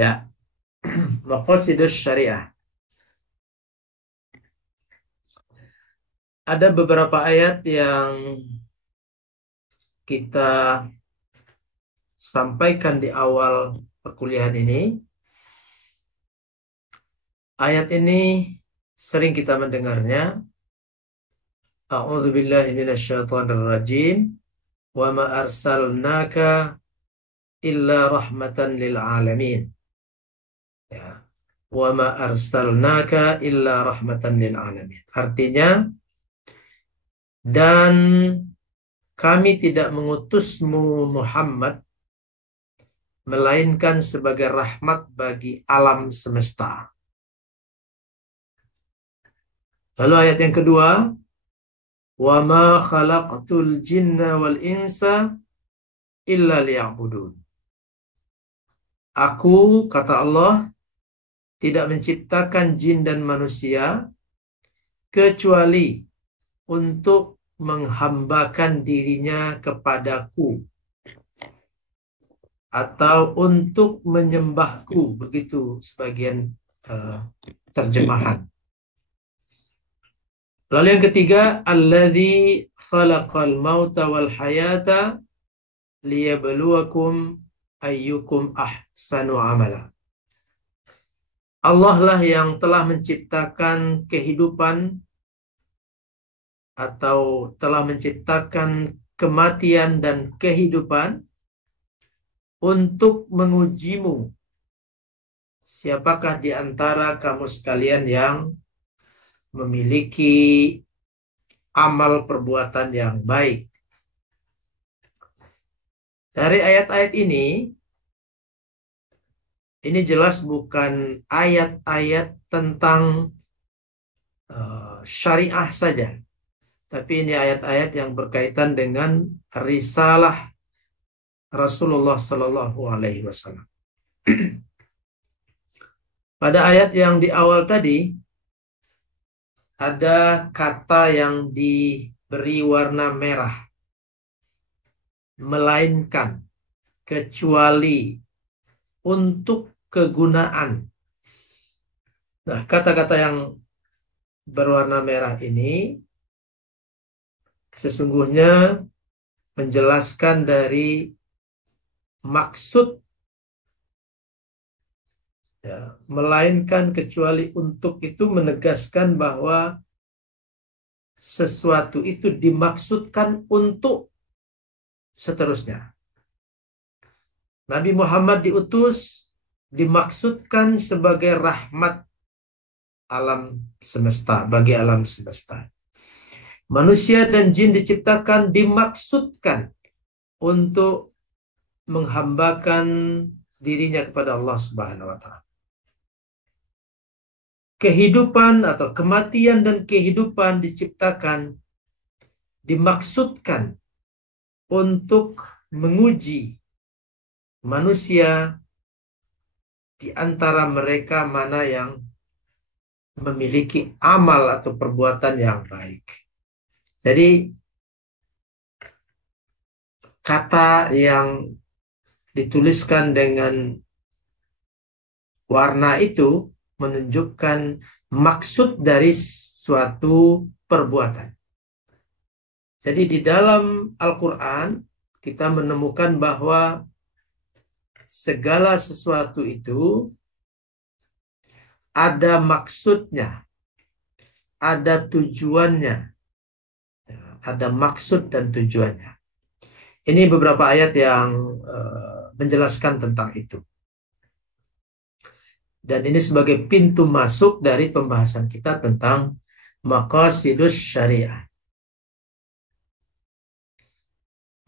Ya, maqasidus syariah. Ada beberapa ayat yang kita sampaikan di awal perkuliahan ini. Ayat ini sering kita mendengarnya. A'udzubillahi minasyaitonirrajim. Wa ma arsalnaka illa rahmatan lil alamin. Ya. Wa ma arsalnaka illa rahmatan lil alamin. Artinya, dan kami tidak mengutusmu Muhammad melainkan sebagai rahmat bagi alam semesta. Lalu ayat yang kedua, wa ma khalaqtul jinna wal insa illa liya'budun. Aku, kata Allah, tidak menciptakan jin dan manusia kecuali untuk menghambakan dirinya kepadaku atau untuk menyembahku, begitu sebagian terjemahan. Lalu yang ketiga, alladzi khalaqal mauta wal hayata liyabluwakum ayyukum ahsanu amala. Allah lah yang telah menciptakan kehidupan atau telah menciptakan kematian dan kehidupan untuk mengujimu. Siapakah di antara kamu sekalian yang memiliki amal perbuatan yang baik? Dari ayat-ayat ini jelas bukan ayat-ayat tentang syariah saja, tapi ini ayat-ayat yang berkaitan dengan risalah Rasulullah Sallallahu Alaihi Wasallam. Pada ayat yang di awal tadi ada kata yang diberi warna merah, melainkan, kecuali, untuk kegunaan. Nah, kata-kata yang berwarna merah ini sesungguhnya menjelaskan dari maksud, ya, melainkan, kecuali, untuk itu menegaskan bahwa sesuatu itu dimaksudkan untuk seterusnya. Nabi Muhammad diutus dimaksudkan sebagai rahmat alam semesta, bagi alam semesta. Manusia dan jin diciptakan dimaksudkan untuk menghambakan dirinya kepada Allah Subhanahu wa taala. Kehidupan atau kematian dan kehidupan diciptakan dimaksudkan untuk menguji manusia di antara mereka mana yang memiliki amal atau perbuatan yang baik. Jadi kata yang dituliskan dengan warna itu menunjukkan maksud dari suatu perbuatan. Jadi di dalam Al-Quran kita menemukan bahwa segala sesuatu itu ada maksudnya, ada tujuannya, ada maksud dan tujuannya. Ini beberapa ayat yang menjelaskan tentang itu. Dan ini sebagai pintu masuk dari pembahasan kita tentang maqasidus syariah.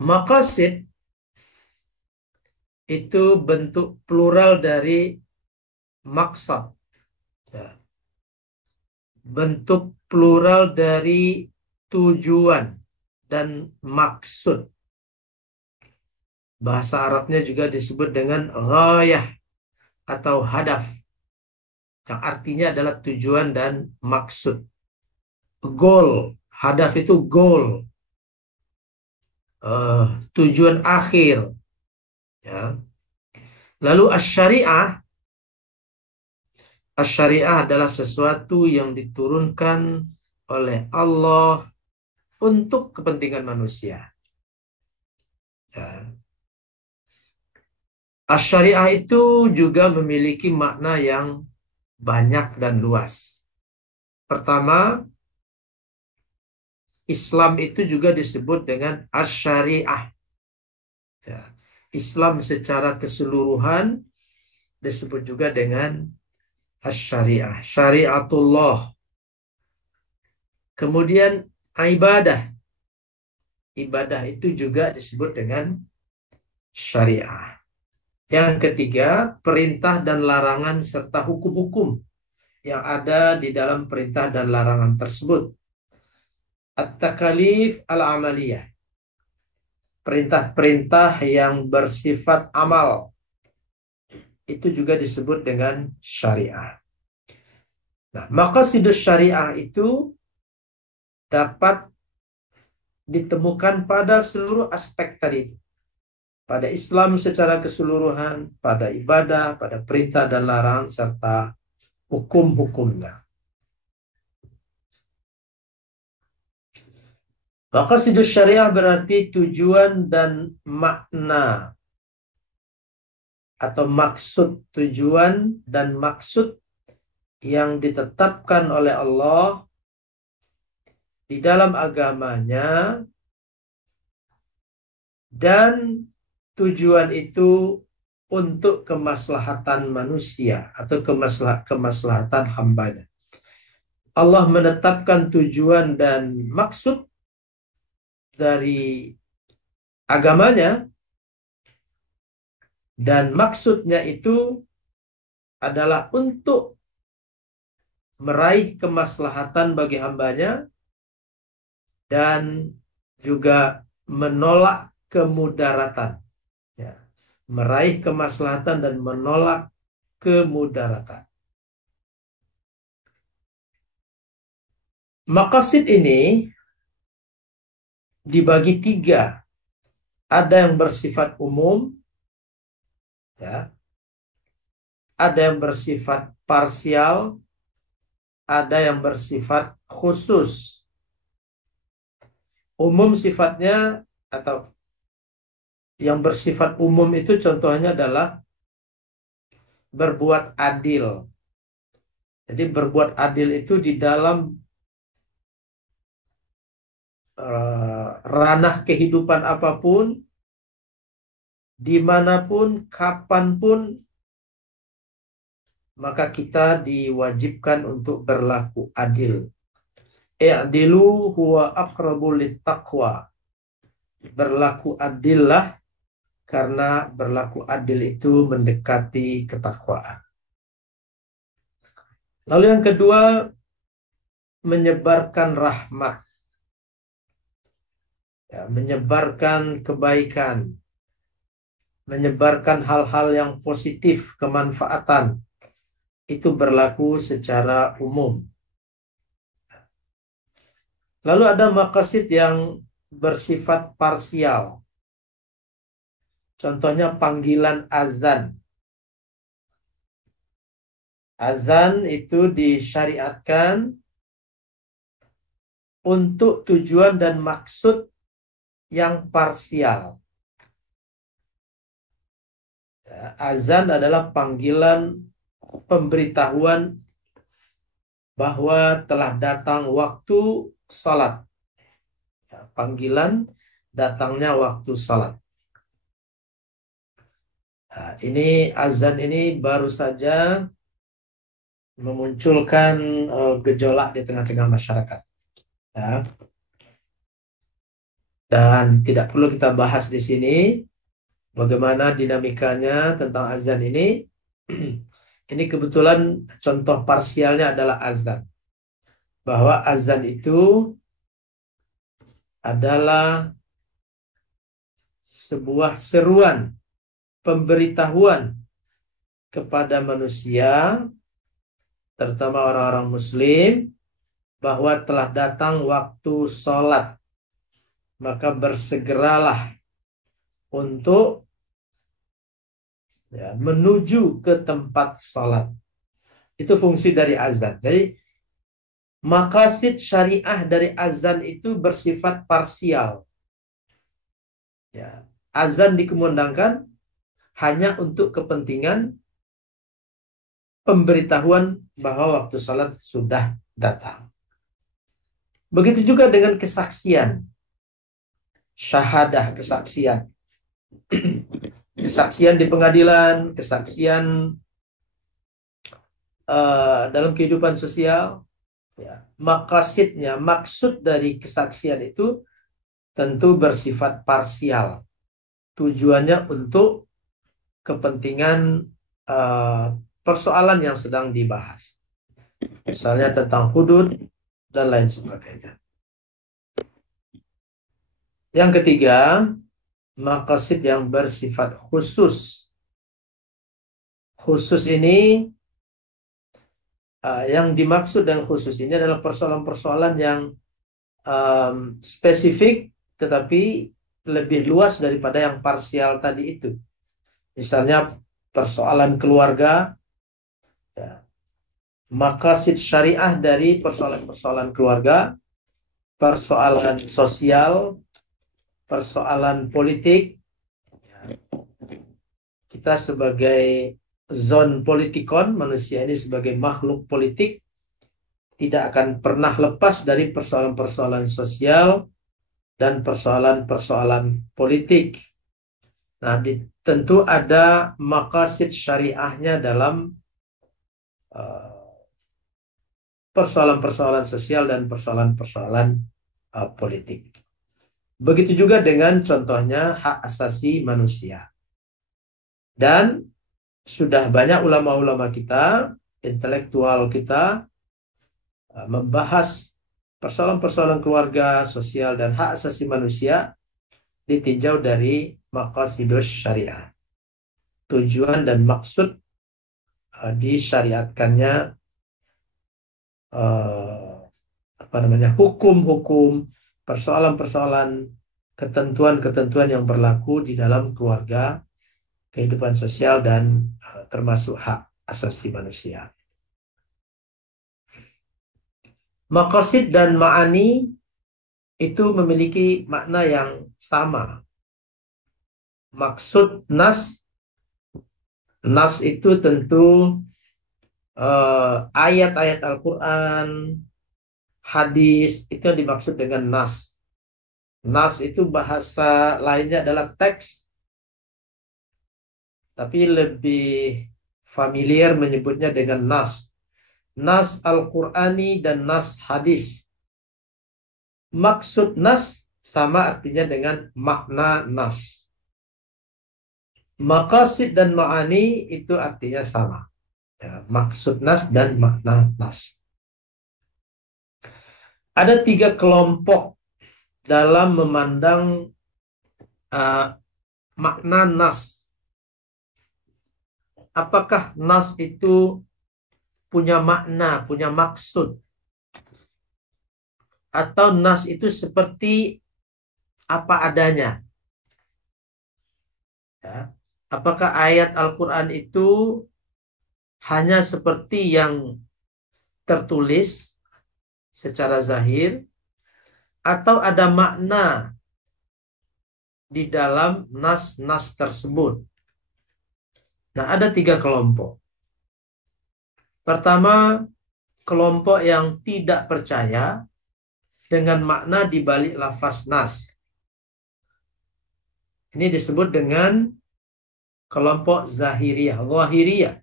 Maqasid itu bentuk plural dari maksad. Ya. Bentuk plural dari tujuan dan maksud. Bahasa Arabnya juga disebut dengan ghayah atau hadaf, yang artinya adalah tujuan dan maksud. Goal, hadaf itu goal, tujuan akhir. Ya. Lalu asy-syariah Asy-syariah adalah sesuatu yang diturunkan oleh Allah untuk kepentingan manusia. Ya. Asy-syariah itu juga memiliki makna yang banyak dan luas. Pertama, Islam itu juga disebut dengan asy-syariah. Ya. Islam secara keseluruhan disebut juga dengan asy-syariah, syariatullah. Kemudian ibadah. Ibadah itu juga disebut dengan syariah. Yang ketiga, perintah dan larangan serta hukum-hukum yang ada di dalam perintah dan larangan tersebut. At-takalif al-amaliyah. Perintah-perintah yang bersifat amal. Itu juga disebut dengan syariah. Nah, maqasidus syariah itu dapat ditemukan pada seluruh aspek tadi. Pada Islam secara keseluruhan, pada ibadah, pada perintah dan larangan, serta hukum-hukumnya. Maqasidus syariah berarti tujuan dan makna atau maksud, tujuan dan maksud yang ditetapkan oleh Allah di dalam agamanya, dan tujuan itu untuk kemaslahatan manusia atau kemaslahatan hambanya. Allah menetapkan tujuan dan maksud dari agamanya, dan maksudnya itu adalah untuk meraih kemaslahatan bagi hambanya dan juga menolak kemudaratan. Ya. Meraih kemaslahatan dan menolak kemudaratan. Maqasid ini dibagi tiga. Ada yang bersifat umum, ya. Ada yang bersifat parsial, ada yang bersifat khusus. Umum sifatnya atau yang bersifat umum itu contohnya adalah berbuat adil. Jadi berbuat adil itu di dalam ranah kehidupan apapun, dimanapun, kapanpun, maka kita diwajibkan untuk berlaku adil. I'dilu huwa aqrabu littaqwa. Berlaku adillah, karena berlaku adil itu mendekati ketakwaan. Lalu yang kedua, menyebarkan rahmat. Ya, menyebarkan kebaikan. Menyebarkan hal-hal yang positif, kemanfaatan. Itu berlaku secara umum. Lalu ada maqasid yang bersifat parsial. Contohnya panggilan azan. Azan itu disyariatkan untuk tujuan dan maksud yang parsial. Azan adalah panggilan pemberitahuan bahwa telah datang waktu salat. Panggilan datangnya waktu salat. Nah, ini azan ini baru saja memunculkan gejolak di tengah-tengah masyarakat. Ya. Dan tidak perlu kita bahas di sini bagaimana dinamikanya tentang azan ini. Ini kebetulan contoh parsialnya adalah azan. Bahwa azan itu adalah sebuah seruan, pemberitahuan kepada manusia, terutama orang-orang muslim, bahwa telah datang waktu sholat. Maka bersegeralah untuk menuju ke tempat sholat. Itu fungsi dari azan. Jadi maqasid syariah dari azan itu bersifat parsial. Ya. Azan dikumandangkan hanya untuk kepentingan pemberitahuan bahwa waktu salat sudah datang. Begitu juga dengan kesaksian, syahadah, kesaksian. Kesaksian di pengadilan, kesaksian dalam kehidupan sosial. Ya. Maqasidnya, maksud dari kesaksian itu tentu bersifat parsial. Tujuannya untuk kepentingan persoalan yang sedang dibahas. Misalnya tentang hudud dan lain sebagainya. Yang ketiga, maqasid yang bersifat khusus. Khusus ini, yang dimaksud dengan khusus ini adalah persoalan-persoalan yang spesifik tetapi lebih luas daripada yang parsial tadi itu. Misalnya persoalan keluarga, ya, maqasid syariah dari persoalan-persoalan keluarga, persoalan sosial, persoalan politik. Kita sebagai zon politikon, manusia ini sebagai makhluk politik, tidak akan pernah lepas dari persoalan-persoalan sosial dan persoalan-persoalan politik. Nah, tentu ada maqasid syariahnya dalam persoalan-persoalan sosial dan persoalan-persoalan politik. Begitu juga dengan contohnya hak asasi manusia. Dan sudah banyak ulama-ulama kita, intelektual kita, membahas persoalan-persoalan keluarga, sosial, dan hak asasi manusia ditinjau dari maqasidus syariah. Tujuan dan maksud disyariatkannya hukum-hukum, persoalan-persoalan, ketentuan-ketentuan yang berlaku di dalam keluarga, kehidupan sosial, dan termasuk hak asasi manusia. Maqasid dan ma'ani itu memiliki makna yang sama. Maksud nas itu tentu ayat-ayat Al-Quran, hadis, itu yang dimaksud dengan nas. Nas itu bahasa lainnya adalah teks, tapi lebih familiar menyebutnya dengan nas. Nas Al-Qur'ani dan nas hadis. Maksud nas sama artinya dengan makna nas. Maqasid dan ma'ani itu artinya sama. Ya, maksud nas dan makna nas. Ada 3 kelompok dalam memandang makna nas. Apakah nas itu punya makna, punya maksud? Atau nas itu seperti apa adanya? Ya. Apakah ayat Al-Quran itu hanya seperti yang tertulis secara zahir, atau ada makna di dalam nas-nas tersebut? Nah, ada 3 kelompok. Pertama, kelompok yang tidak percaya dengan makna di balik lafaz nas. Ini disebut dengan kelompok Zahiriyah, Zahiriyah.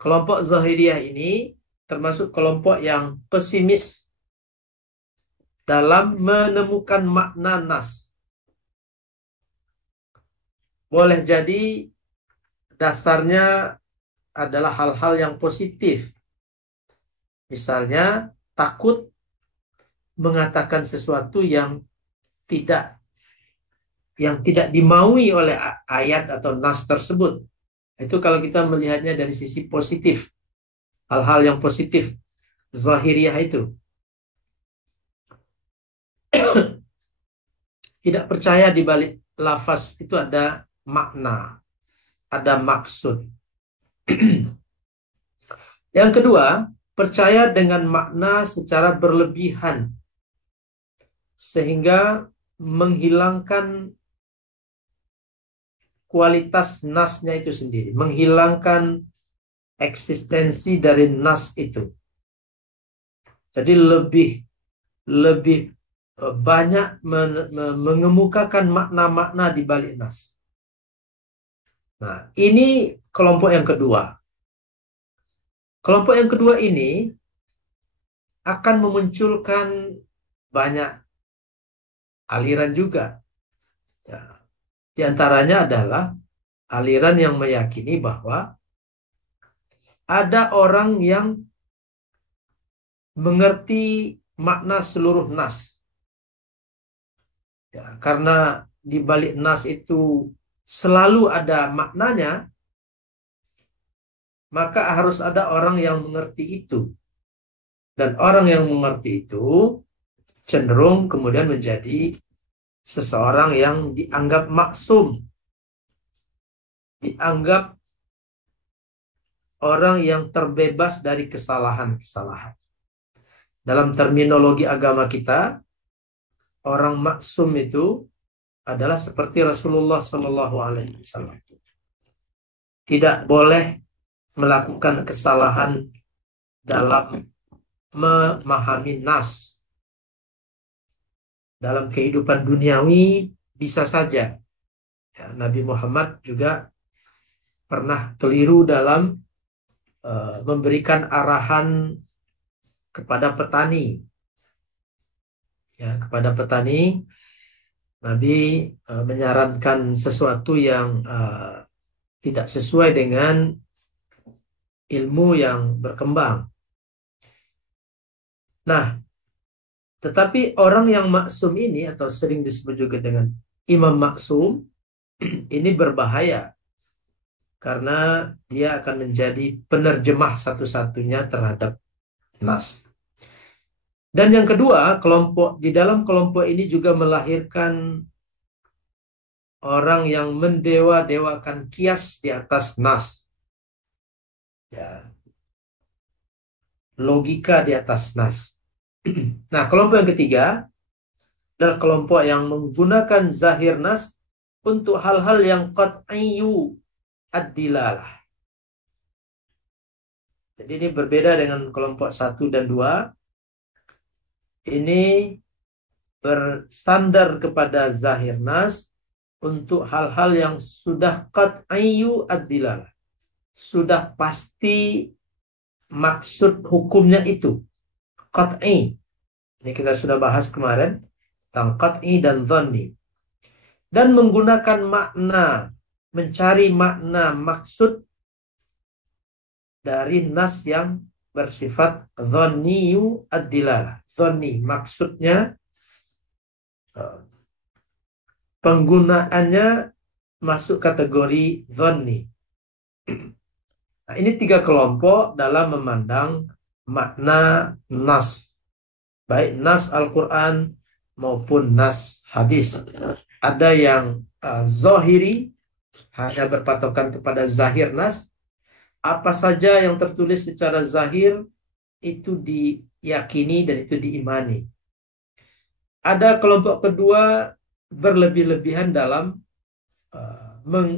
Kelompok Zahiriyah ini termasuk kelompok yang pesimis dalam menemukan makna nas. Boleh jadi dasarnya adalah hal-hal yang positif. Misalnya takut mengatakan sesuatu yang tidak dimaui oleh ayat atau nas tersebut. Itu kalau kita melihatnya dari sisi positif. Hal-hal yang positif. Zahiriyah itu. Tidak percaya di balik lafaz itu ada makna. Ada maksud. Yang kedua, percaya dengan makna secara berlebihan sehingga menghilangkan kualitas nasnya itu sendiri, menghilangkan eksistensi dari nas itu. Jadi lebih lebih banyak mengemukakan makna-makna di balik nas. Nah, ini kelompok yang kedua. Kelompok yang kedua ini akan memunculkan banyak aliran juga. Ya, di antaranya adalah aliran yang meyakini bahwa ada orang yang mengerti makna seluruh nas. Ya, karena di balik nas itu selalu ada maknanya, maka harus ada orang yang mengerti itu. Dan orang yang mengerti itu cenderung kemudian menjadi seseorang yang dianggap maksum, dianggap orang yang terbebas dari kesalahan-kesalahan. Dalam terminologi agama kita, orang maksum itu adalah seperti Rasulullah Shallallahu Alaihi Wasallam. Tidak boleh melakukan kesalahan dalam memahami nas. Dalam kehidupan duniawi bisa saja. Ya, Nabi Muhammad juga pernah keliru dalam memberikan arahan kepada petani. Ya, kepada petani, Nabi menyarankan sesuatu yang tidak sesuai dengan ilmu yang berkembang. Nah, tetapi orang yang maksum ini atau sering disebut juga dengan imam maksum ini berbahaya karena dia akan menjadi penerjemah satu-satunya terhadap nas. Dan yang kedua, di dalam kelompok ini juga melahirkan orang yang mendewa-dewakan kias di atas nas. Ya, logika di atas nas. Nah, kelompok yang ketiga adalah kelompok yang menggunakan zahir nas untuk hal-hal yang qat'iyyu ad-dilalah. Jadi ini berbeda dengan kelompok 1 dan 2. Ini bersandar kepada zahir nas untuk hal-hal yang sudah qat'iyyu ad-dilalah. Sudah pasti maksud hukumnya itu. Qat'i. Ini kita sudah bahas kemarin tentang qat'i dan dhanni. Dan menggunakan makna, mencari makna maksud dari nas yang bersifat dhanniyu ad-dilalah. Dhanni maksudnya penggunaannya masuk kategori dhanni. Nah, ini 3 kelompok dalam memandang makna nas. Baik nas Al-Quran maupun nas hadis. Ada yang zahiri, hanya berpatokan kepada zahir nas. Apa saja yang tertulis secara zahir itu diyakini dan itu diimani. Ada kelompok kedua berlebih-lebihan dalam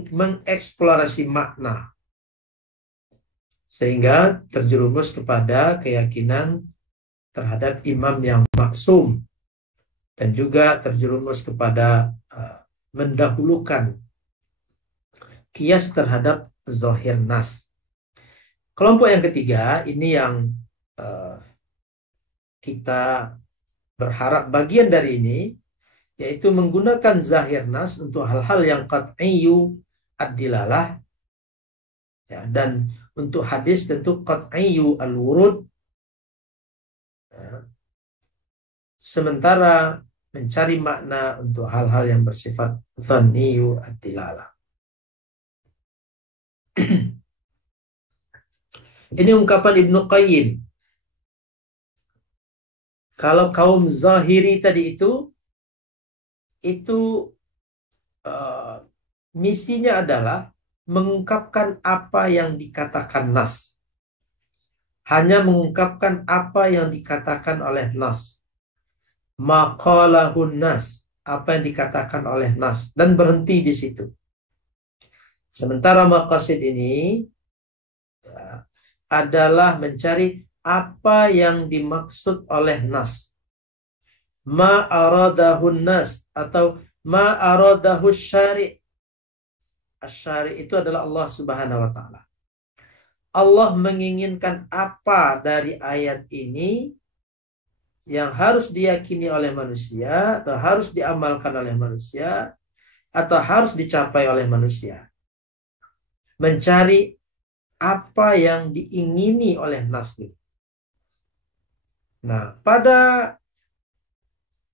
mengeksplorasi makna. Sehingga terjerumus kepada keyakinan terhadap imam yang maksum. Dan juga terjerumus kepada mendahulukan kias terhadap zahir nas. Kelompok yang ketiga, ini yang kita berharap bagian dari ini, yaitu menggunakan zahir nas untuk hal-hal yang qat'iyyu ad-dilalah, ya, dan untuk hadis tentu qat'iyyu al-wurud, ya. Sementara mencari makna untuk hal-hal yang bersifat dhanniyu ad-dilalah. Ini ungkapan Ibnu Qayyim. Kalau kaum zahiri tadi itu misinya adalah mengungkapkan apa yang dikatakan nas. hanya mengungkapkan apa yang dikatakan oleh nas. Maqalahun nas, apa yang dikatakan oleh nas, dan berhenti di situ. Sementara maqasid ini ya, adalah mencari apa yang dimaksud oleh nas. Ma aradahun nas atau ma aradahu syari'. Asyari' itu adalah Allah Subhanahu wa taala. Allah menginginkan apa dari ayat ini yang harus diyakini oleh manusia atau harus diamalkan oleh manusia atau harus dicapai oleh manusia. Mencari apa yang diingini oleh nas itu. Nah, pada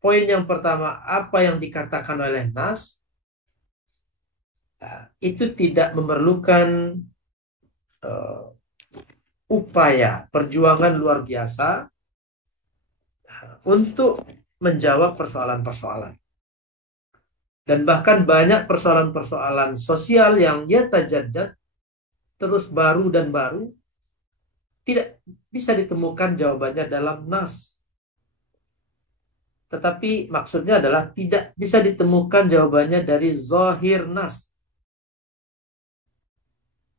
poin yang pertama, apa yang dikatakan oleh nas, itu tidak memerlukan upaya perjuangan luar biasa untuk menjawab persoalan-persoalan. Dan bahkan banyak persoalan-persoalan sosial yang yatajaddad, terus baru dan baru, tidak bisa ditemukan jawabannya dalam nas. Tetapi maksudnya adalah tidak bisa ditemukan jawabannya dari zahir nas.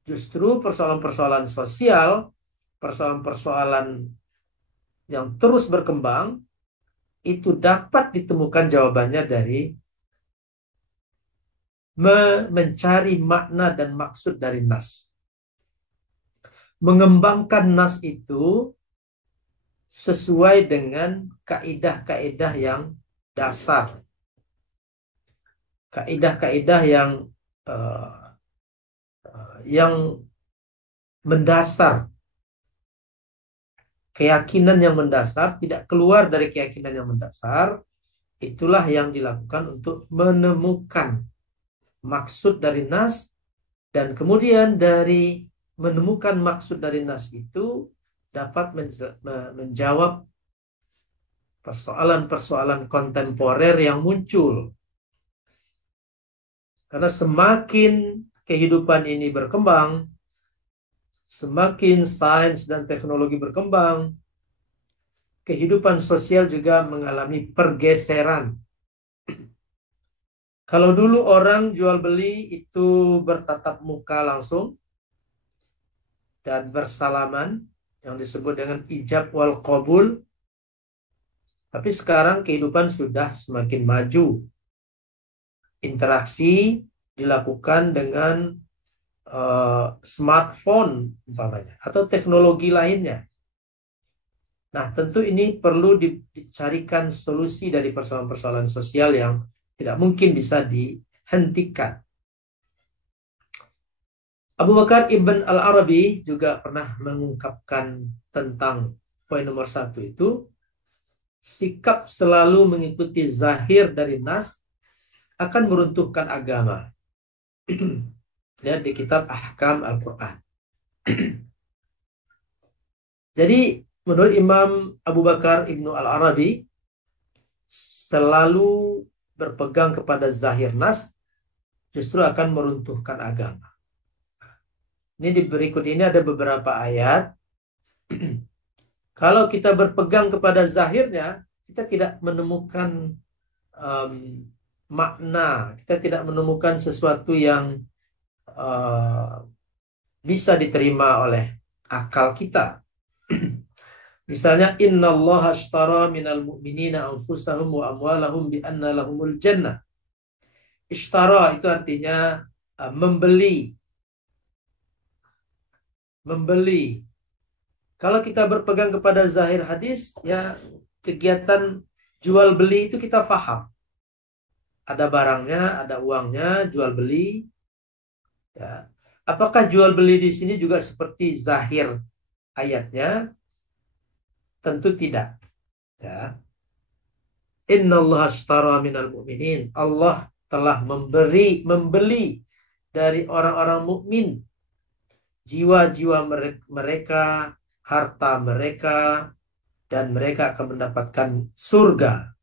Justru persoalan-persoalan sosial, persoalan-persoalan yang terus berkembang, itu dapat ditemukan jawabannya dari mencari makna dan maksud dari nas. Mengembangkan nas itu sesuai dengan kaidah-kaidah yang dasar. Kaidah-kaidah yang mendasar. Keyakinan yang mendasar, tidak keluar dari keyakinan yang mendasar, itulah yang dilakukan untuk menemukan maksud dari nas, dan kemudian dari menemukan maksud dari nas itu dapat menjawab persoalan-persoalan kontemporer yang muncul. Karena semakin kehidupan ini berkembang, semakin sains dan teknologi berkembang, kehidupan sosial juga mengalami pergeseran. Kalau dulu orang jual beli itu bertatap muka langsung dan bersalaman, yang disebut dengan ijab wal qabul. Tapi sekarang kehidupan sudah semakin maju. Interaksi dilakukan dengan smartphone umpamanya atau teknologi lainnya. Nah, tentu ini perlu dicarikan solusi dari persoalan-persoalan sosial yang tidak mungkin bisa dihentikan. Abu Bakar Ibn Al-Arabi juga pernah mengungkapkan tentang poin nomor 1 itu, sikap selalu mengikuti zahir dari nas akan meruntuhkan agama. Lihat di kitab Ahkam Al-Quran. Jadi menurut Imam Abu Bakar Ibnu Al-Arabi, selalu berpegang kepada zahir nas justru akan meruntuhkan agama. Ini di berikut ini ada beberapa ayat. Kalau kita berpegang kepada zahirnya, kita tidak menemukan makna, kita tidak menemukan sesuatu yang bisa diterima oleh akal kita. Misalnya, innallaha ashtara minal mu'minina anfusahum wa amwalahum bi anna lahumul jannah. Ishtara itu artinya membeli. Membeli. Kalau kita berpegang kepada zahir hadis, ya kegiatan jual beli itu kita faham. Ada barangnya, ada uangnya, jual beli. Ya. Apakah jual beli di sini juga seperti zahir ayatnya? Tentu tidak. Ya. Innallaha ashtara minal mu'minin. Allah telah membeli dari orang-orang mukmin jiwa-jiwa mereka, harta mereka, dan mereka akan mendapatkan surga.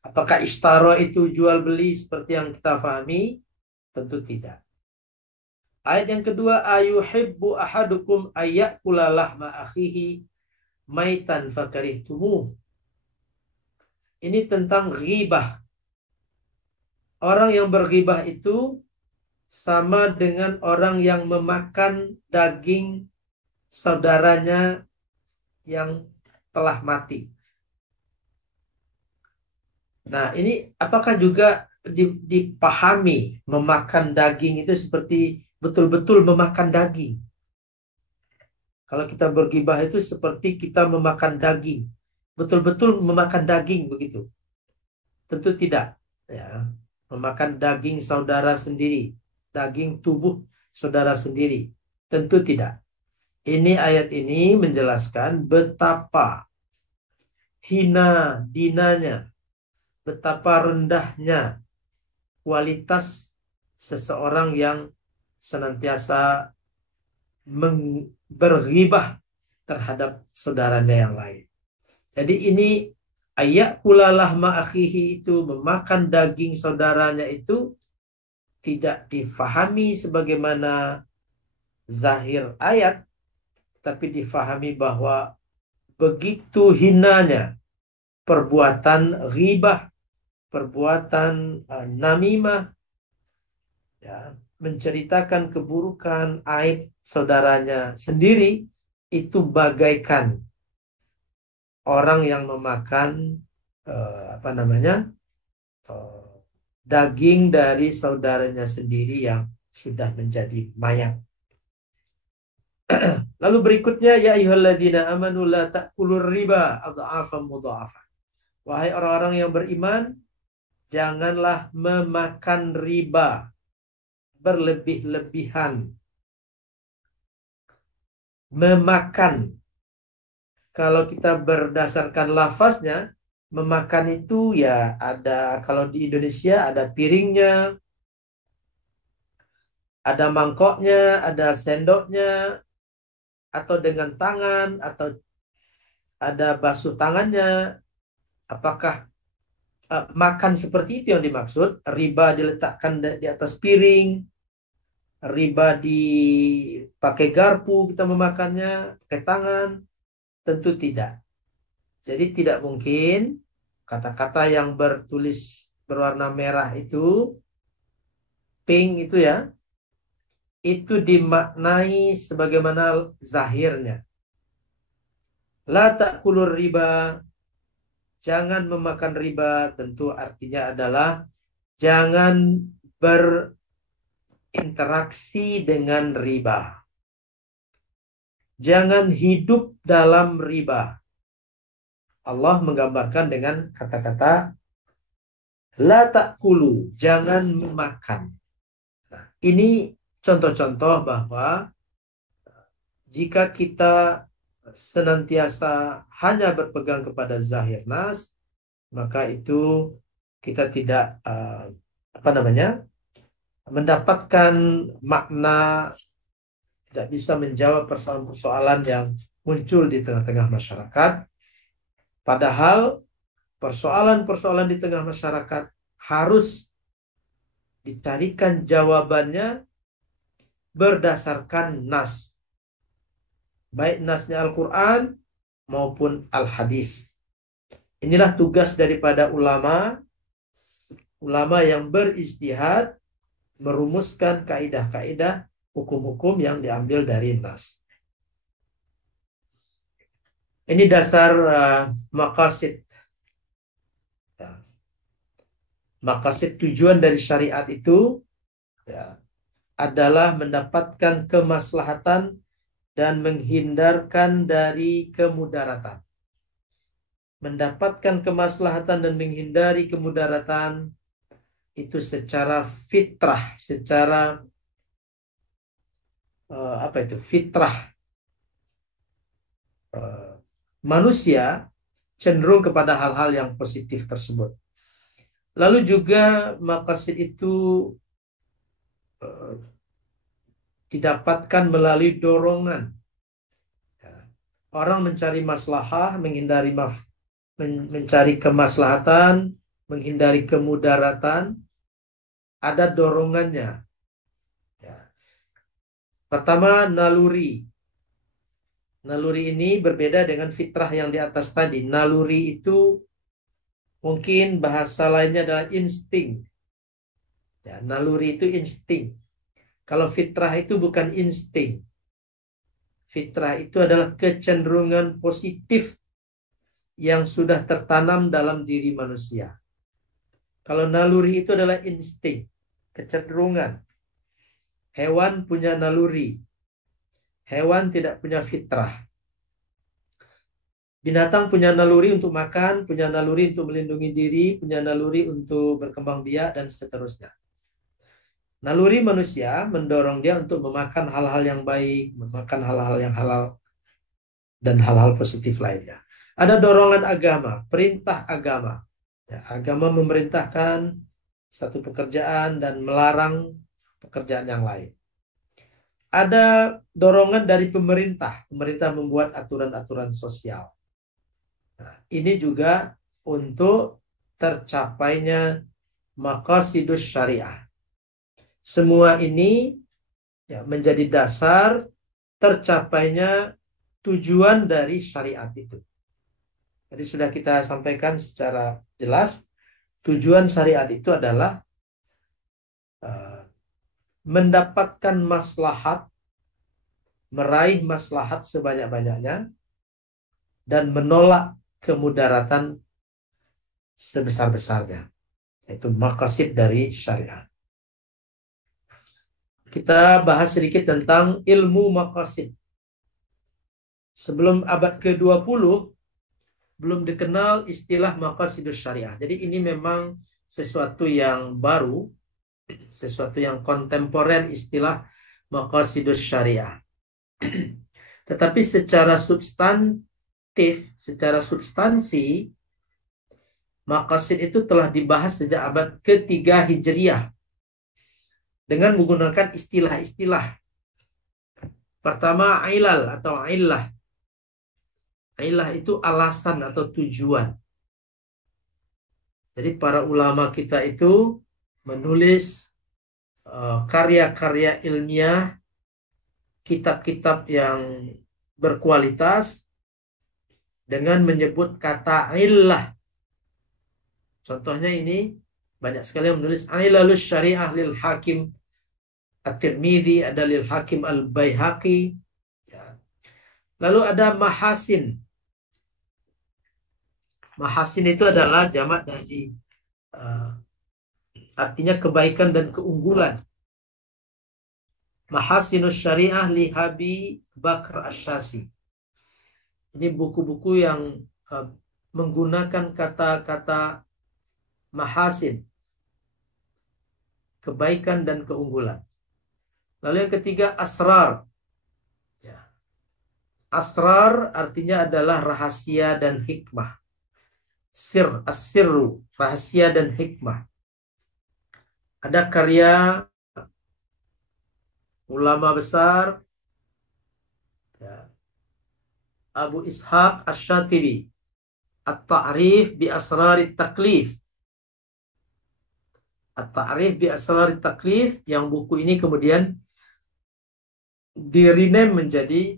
Apakah ishtara itu jual beli seperti yang kita fahami? Tentu tidak. Ayat yang kedua, ayuhibbu ahadukum ayyakula lahma akhihi maitan fakarihtumuh. Ini tentang ghibah. Orang yang berghibah itu sama dengan orang yang memakan daging saudaranya yang telah mati. Nah, ini apakah juga dipahami memakan daging itu seperti betul-betul memakan daging? Kalau kita bergibah itu seperti kita memakan daging, betul-betul memakan daging begitu? Tentu tidak. Ya, memakan daging saudara sendiri, daging tubuh saudara sendiri, tentu tidak. Ini ayat ini menjelaskan betapa hina dinanya, betapa rendahnya kualitas seseorang yang senantiasa berghibah terhadap saudaranya yang lain. Jadi ini ayat kulalah ma'akhihi itu memakan daging saudaranya itu tidak difahami sebagaimana zahir ayat, tapi difahami bahwa begitu hinanya perbuatan ghibah, perbuatan namimah, ya, menceritakan keburukan aib saudaranya sendiri, itu bagaikan orang yang memakan apa namanya daging dari saudaranya sendiri yang sudah menjadi mayat. Lalu berikutnya, ya ayyuhalladzina amanu la ta'kulur riba adha'afan mudha'afa. Wahai orang-orang yang beriman, janganlah memakan riba berlebih-lebihan. Memakan, kalau kita berdasarkan lafaznya, memakan itu ya ada, kalau di Indonesia ada piringnya, ada mangkoknya, ada sendoknya, atau dengan tangan, atau ada basuh tangannya. Apakah makan seperti itu yang dimaksud? Riba diletakkan di atas piring, riba dipakai garpu kita memakannya, pakai tangan? Tentu tidak. Jadi tidak mungkin kata-kata yang bertulis berwarna merah itu, pink itu ya, itu dimaknai sebagaimana zahirnya. La ta'kulur riba, jangan memakan riba, tentu artinya adalah jangan berinteraksi dengan riba. Jangan hidup dalam riba. Allah menggambarkan dengan kata-kata la ta'kulu, jangan memakan. Nah, ini contoh-contoh bahwa jika kita senantiasa hanya berpegang kepada zahir nas, maka itu kita tidak apa namanya mendapatkan makna, tidak bisa menjawab persoalan-persoalan yang muncul di tengah-tengah masyarakat. Padahal persoalan-persoalan di tengah masyarakat harus dicarikan jawabannya berdasarkan nas, baik nasnya Al-Quran maupun Al-Hadis. Inilah tugas daripada ulama yang berijtihad merumuskan kaidah-kaidah hukum-hukum yang diambil dari nas. Ini dasar maqasid. Ya. Maqasid, tujuan dari syariat itu ya, adalah mendapatkan kemaslahatan dan menghindarkan dari kemudaratan. Mendapatkan kemaslahatan dan menghindari kemudaratan itu secara fitrah, secara apa itu? Fitrah manusia cenderung kepada hal-hal yang positif tersebut. Lalu juga maqasid itu didapatkan melalui dorongan. Orang mencari maslahah, mencari kemaslahatan, menghindari kemudaratan, ada dorongannya. Pertama, naluri. Naluri ini berbeda dengan fitrah yang di atas tadi. Naluri itu mungkin bahasa lainnya adalah insting. Ya, naluri itu insting. Kalau fitrah itu bukan insting. Fitrah itu adalah kecenderungan positif yang sudah tertanam dalam diri manusia. Kalau naluri itu adalah insting, kecenderungan. Hewan punya naluri. Hewan tidak punya fitrah. Binatang punya naluri untuk makan, punya naluri untuk melindungi diri, punya naluri untuk berkembang biak, dan seterusnya. Naluri manusia mendorong dia untuk memakan hal-hal yang baik, memakan hal-hal yang halal, dan hal-hal positif lainnya. Ada dorongan agama, perintah agama. Ya, agama memerintahkan satu pekerjaan dan melarang pekerjaan yang lain. Ada dorongan dari pemerintah. Pemerintah membuat aturan-aturan sosial. Nah, ini juga untuk tercapainya maqasidus syariah. Semua ini ya, menjadi dasar tercapainya tujuan dari syariat itu. Jadi sudah kita sampaikan secara jelas, tujuan syariat itu adalah mendapatkan maslahat, meraih maslahat sebanyak-banyaknya, dan menolak kemudaratan sebesar-besarnya. Itu maqasid dari syariat. Kita bahas sedikit tentang ilmu maqasid. Sebelum abad ke-20, belum dikenal istilah maqasidus syariah. Jadi ini memang sesuatu yang baru, sesuatu yang kontemporer, istilah maqasidus syariah. Tetapi secara substantif, secara substansi, maqasid itu telah dibahas sejak abad ketiga Hijriah dengan menggunakan istilah-istilah. Pertama, ilal atau illah. Illah itu alasan atau tujuan. Jadi para ulama kita itu menulis karya-karya ilmiah, kitab-kitab yang berkualitas dengan menyebut kata illah. Contohnya ini banyak sekali yang menulis ilalus syariah lil hakim at-Tirmidzi, ada lil hakim al-Baihaqi. Ya. Lalu ada mahasin. Mahasin itu adalah jamak dari artinya kebaikan dan keunggulan. Mahasinus syariah li Abi Bakr Asy-Syazi. Ini buku-buku yang menggunakan kata-kata mahasin, kebaikan dan keunggulan. Lalu yang ketiga, asrar. Ya. Asrar artinya adalah rahasia dan hikmah. Sir, as-sirru, rahasia dan hikmah. Ada karya ulama besar, ya, Abu Ishaq Asy-Syatibi, At-Ta'rif bi Asrarit Taklif. At-Ta'rif bi Asrarit Taklif, yang buku ini kemudian di-rename menjadi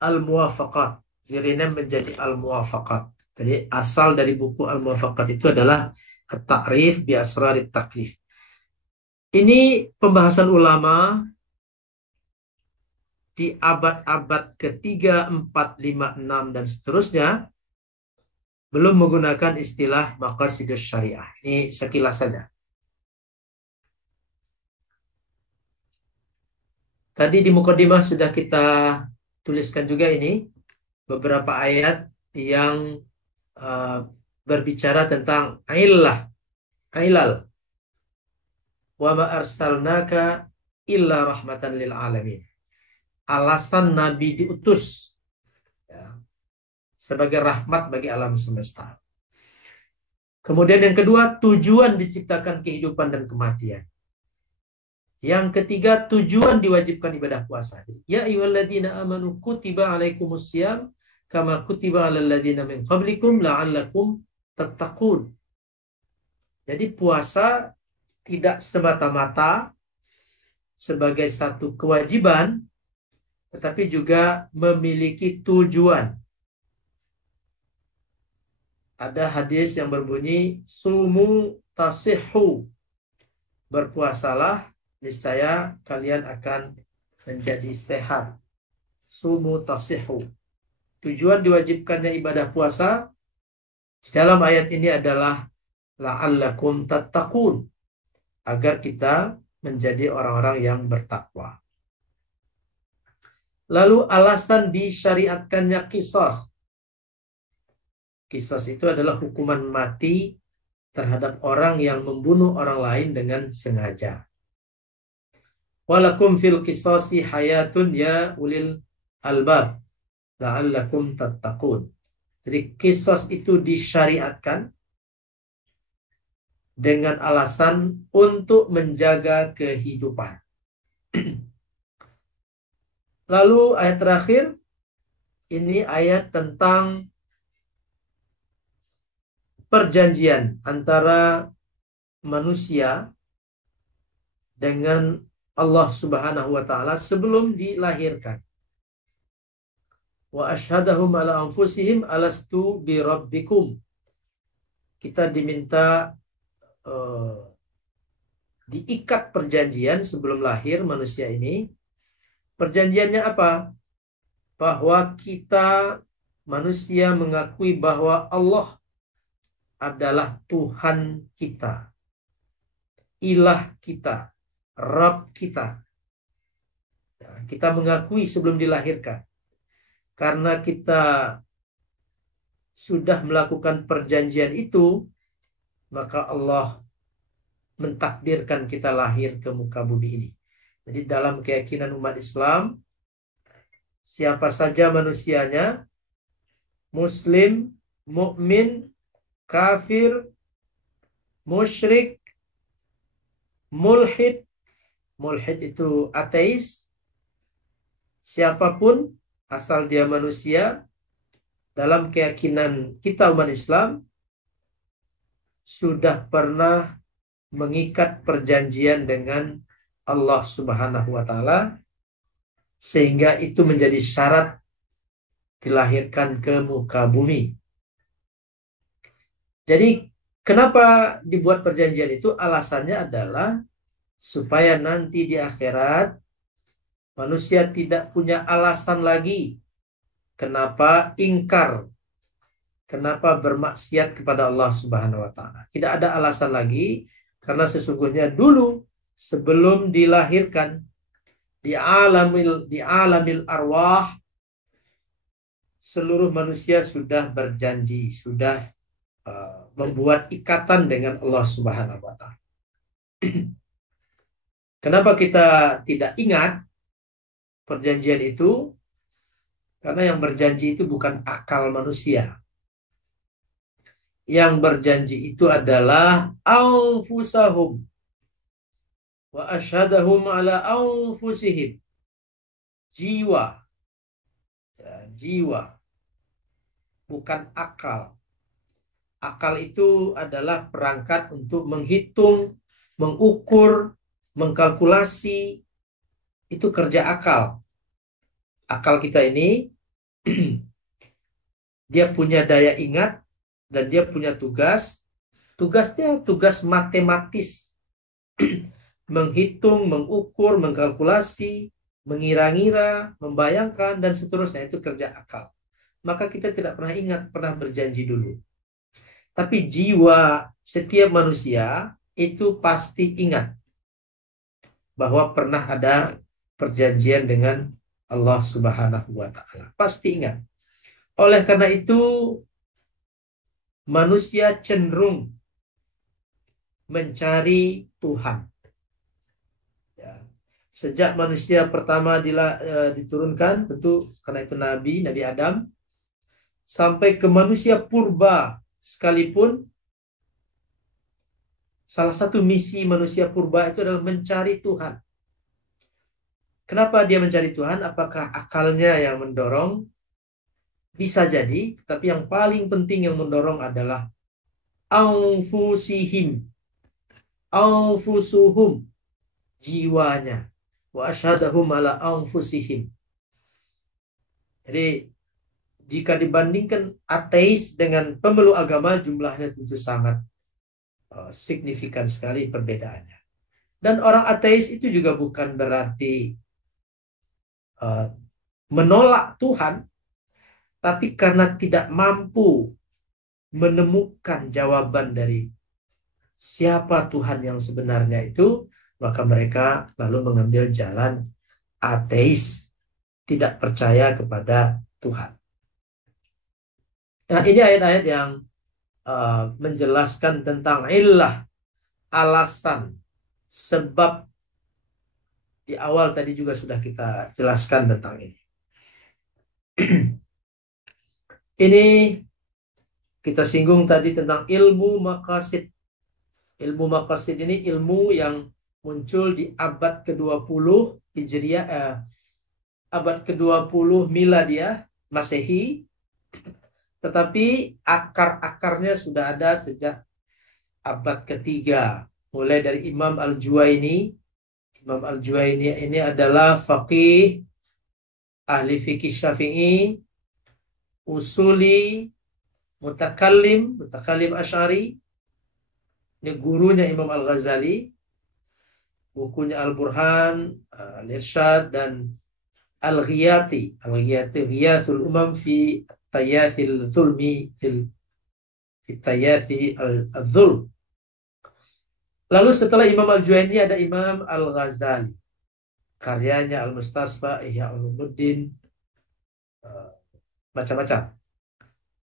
Al-Muwafaqat. Di-rename menjadi Al-Muwafaqat. Jadi asal dari buku Al-Muwafaqat itu adalah At-Ta'rif bi Asrarit Taklif. Ini pembahasan ulama di abad-abad ketiga, 4, 5, 6, dan seterusnya belum menggunakan istilah maqasidus syariah. Ini sekilas saja. Tadi di mukadimah sudah kita tuliskan juga ini beberapa ayat yang berbicara tentang ilal. Wa ma arsalnaka illa rahmatan lil alamin. Alasan Nabi diutus ya, sebagai rahmat bagi alam semesta. Kemudian yang kedua, tujuan diciptakan kehidupan dan kematian. Yang ketiga, tujuan diwajibkan ibadah puasa. Ya ayyuhalladzina amanu kutiba alaikumusiyam kama kutiba alal ladzina min qablikum la'allakum tattaqun. Jadi puasa tidak semata-mata sebagai satu kewajiban, tetapi juga memiliki tujuan. Ada hadis yang berbunyi, sumu tasihhu, berpuasalah, niscaya kalian akan menjadi sehat. Sumu tasihhu. Tujuan diwajibkannya ibadah puasa dalam ayat ini adalah la'allakum tattaqun, agar kita menjadi orang-orang yang bertakwa. Lalu alasan disyariatkannya qisas. Qisas itu adalah hukuman mati terhadap orang yang membunuh orang lain dengan sengaja. Walakum fil qisasi hayatun ya ulil albab la'allakum tattaqun. Jadi qisas itu disyariatkan dengan alasan untuk menjaga kehidupan. Lalu ayat terakhir, ini ayat tentang perjanjian antara manusia dengan Allah Subhanahu wa taala sebelum dilahirkan. Wa asyhadahum ala anfusihim alastu bi rabbikum. Kita diminta diikat perjanjian sebelum lahir manusia ini. Perjanjiannya apa? Bahwa kita manusia mengakui bahwa Allah adalah Tuhan kita, ilah kita, Rabb kita. Kita mengakui sebelum dilahirkan. Karena kita sudah melakukan perjanjian itu, maka Allah mentakdirkan kita lahir ke muka bumi ini. Jadi dalam keyakinan umat Islam, siapa saja manusianya, Muslim, mukmin, kafir, musyrik, mulhid, mulhid itu ateis, siapapun asal dia manusia, dalam keyakinan kita umat Islam sudah pernah mengikat perjanjian dengan Allah Subhanahu wa taala, sehingga itu menjadi syarat dilahirkan ke muka bumi. Jadi kenapa dibuat perjanjian itu? Alasannya adalah supaya nanti di akhirat manusia tidak punya alasan lagi kenapa ingkar, kenapa bermaksiat kepada Allah Subhanahu wa taala. Tidak ada alasan lagi, karena sesungguhnya dulu sebelum dilahirkan di alamil arwah, seluruh manusia sudah berjanji, sudah membuat ikatan dengan Allah Subhanahu wa taala. Kenapa kita tidak ingat perjanjian itu? Karena yang berjanji itu bukan akal manusia. Yang berjanji itu adalah anfusahum wa asyhadahum ala anfusihim. Jiwa. Ya, jiwa. Bukan akal. Akal itu adalah perangkat untuk menghitung, mengukur, mengkalkulasi. Itu kerja akal. Akal kita ini dia punya daya ingat dan dia punya tugas. Tugasnya tugas matematis. Menghitung, mengukur, mengkalkulasi, mengira-ngira, membayangkan, dan seterusnya. Itu kerja akal. Maka kita tidak pernah ingat, pernah berjanji dulu. Tapi jiwa setiap manusia itu pasti ingat bahwa pernah ada perjanjian dengan Allah Subhanahu wa taala. Pasti ingat. Oleh karena itu manusia cenderung mencari Tuhan. Ya. Sejak manusia pertama diturunkan, tentu karena itu Nabi Adam, sampai ke manusia purba sekalipun, salah satu misi manusia purba itu adalah mencari Tuhan. Kenapa dia mencari Tuhan? Apakah akalnya yang mendorong? Bisa jadi, tapi yang paling penting yang mendorong adalah anfusuhum, jiwanya. wa asyhadahum ala anfusihim. Jadi jika dibandingkan ateis dengan pemeluk agama, jumlahnya tentu sangat signifikan sekali perbedaannya. Dan orang ateis itu juga bukan berarti menolak Tuhan, tapi karena tidak mampu menemukan jawaban dari siapa Tuhan yang sebenarnya itu, maka mereka lalu mengambil jalan ateis, tidak percaya kepada Tuhan. Nah, ini ayat-ayat yang menjelaskan tentang illah, alasan, sebab. Di awal tadi juga sudah kita jelaskan tentang ini. Ini kita singgung tadi tentang ilmu maqasid. Ilmu maqasid ini ilmu yang muncul di abad ke-20 Hijriah, abad ke-20 Miladiah, Masehi. Tetapi akar-akarnya sudah ada sejak abad ketiga. Mulai dari Imam Al-Juwaini. Imam Al-Juwaini ini adalah faqih, ahli fikih Syafi'i, usuli, mutakallim Asy'ari. Ini gurunya Imam Al-Ghazali. Bukunya Al-Burhan, Al-Irsyad, dan Al-Ghiyati. Al-Ghiyati, Ghiyathul Umam fi Tayathil Zulmi, fi Tayathi Al-Zulm. Lalu setelah Imam Al-Juwaini ada Imam Al-Ghazali. Karyanya Al-Mustasfa, Ihya Ulumuddin, macam-macam.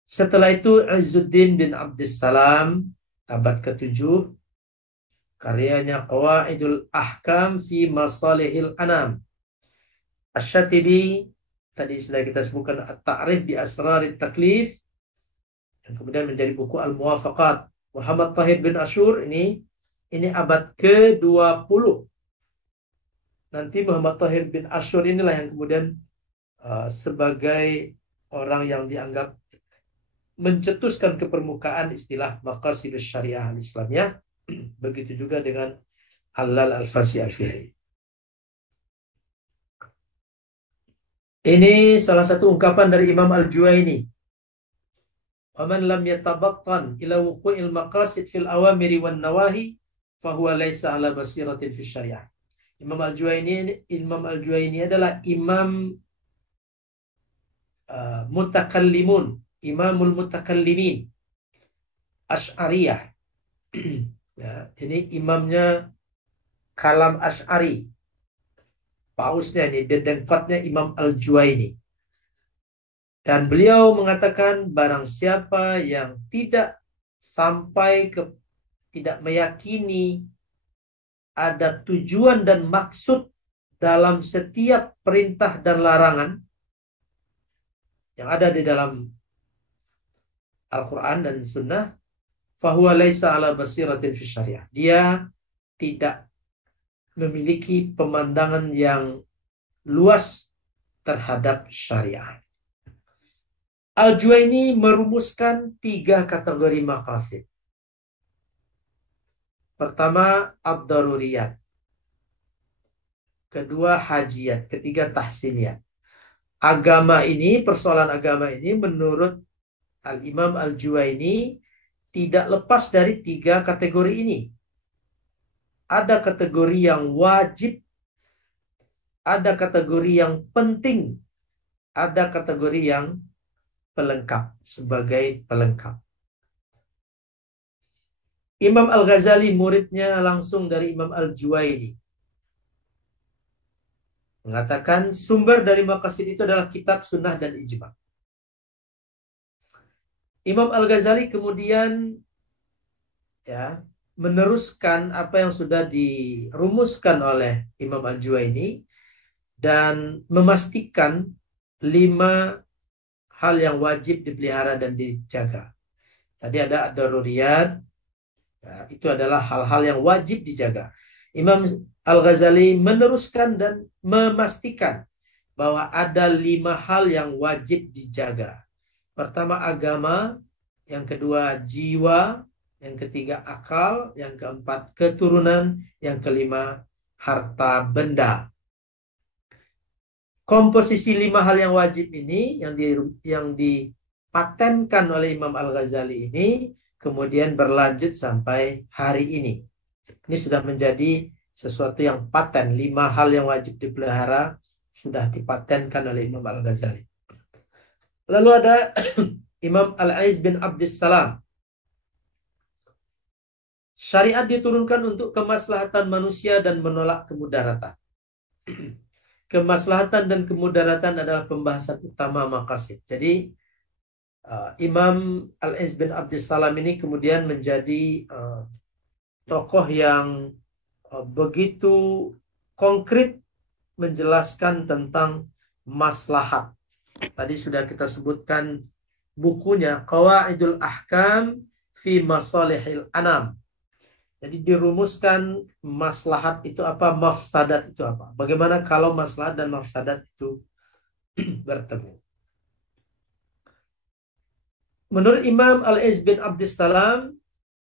Setelah itu Izzuddin bin Abdissalam, abad ke-7. Karyanya Qawaidul Ahkam fi Masalihil Anam. Asy-Syatibi, tadi sudah kita sebutkan At-Ta'rif bi Asrarit Taklif, yang kemudian menjadi buku Al-Muwafaqat. Muhammad Tahir bin Asyur, ini abad ke-20. Nanti Muhammad Tahir bin Asyur inilah yang kemudian sebagai orang yang dianggap mencetuskan ke permukaan istilah maqasidus syariah al-islamiyah. Begitu juga dengan Halal Al-Fasi Al-Fihri. Ini salah satu ungkapan dari Imam Al-Juwaini. Waman lam yatabattan ila wuqu'il maqasid fil awamiri wan nawahi fahuwa laisa ala basiratin fi syariah. Imam Al-Juwaini adalah imam mutakallimun, imamul mutakallimin, Asy'ariyah. Ya, ini imamnya kalam Asy'ari. Pausnya ini, dedengkotnya Imam Al-Juwaini. Dan beliau mengatakan barang siapa yang tidak meyakini ada tujuan dan maksud dalam setiap perintah dan larangan yang ada di dalam Al-Quran dan Sunnah, fahuwa laisa ala basiratin fi syariah. Dia tidak memiliki pemandangan yang luas terhadap syariah. Al-Juwaini merumuskan 3 kategori maqasid. Pertama, ad-daruriyat. Kedua, hajiyat. Ketiga, tahsiniyat. Persoalan agama ini menurut Al-Imam Al-Juwaini tidak lepas dari 3 kategori ini. Ada kategori yang wajib, ada kategori yang penting, ada kategori yang pelengkap, sebagai pelengkap. Imam Al-Ghazali muridnya langsung dari Imam Al-Juwaini. Mengatakan sumber dari maqasid itu adalah kitab, sunnah, dan ijma'. Imam Al-Ghazali kemudian meneruskan apa yang sudah dirumuskan oleh Imam Al-Juwaini dan memastikan 5 hal yang wajib dipelihara dan dijaga. Tadi ada ad-daruriyat, itu adalah hal-hal yang wajib dijaga. Imam Al-Ghazali meneruskan dan memastikan bahwa ada 5 hal yang wajib dijaga. Pertama, agama. Yang kedua, jiwa. Yang ketiga, akal. Yang keempat, keturunan. Yang kelima, harta benda. komposisi 5 hal yang wajib ini yang dipatenkan oleh Imam Al-Ghazali ini kemudian berlanjut sampai hari ini. Ini sudah menjadi sesuatu yang paten. 5 hal yang wajib dipelihara sudah dipatenkan oleh Imam Al-Ghazali. Lalu ada Imam Al-Aiz bin Abdissalam. Syariat diturunkan untuk kemaslahatan manusia dan menolak kemudaratan. Kemaslahatan dan kemudaratan adalah pembahasan utama maqasid. Jadi Imam Al-Aiz bin Abdissalam ini kemudian menjadi tokoh yang begitu konkret menjelaskan tentang maslahat. Tadi sudah kita sebutkan bukunya Qawaidul Ahkam fi Masalihil Anam. Jadi dirumuskan maslahat itu apa, mafsadat itu apa. Bagaimana kalau maslahat dan mafsadat itu bertemu. Menurut Imam Al-Aiz bin Abdissalam,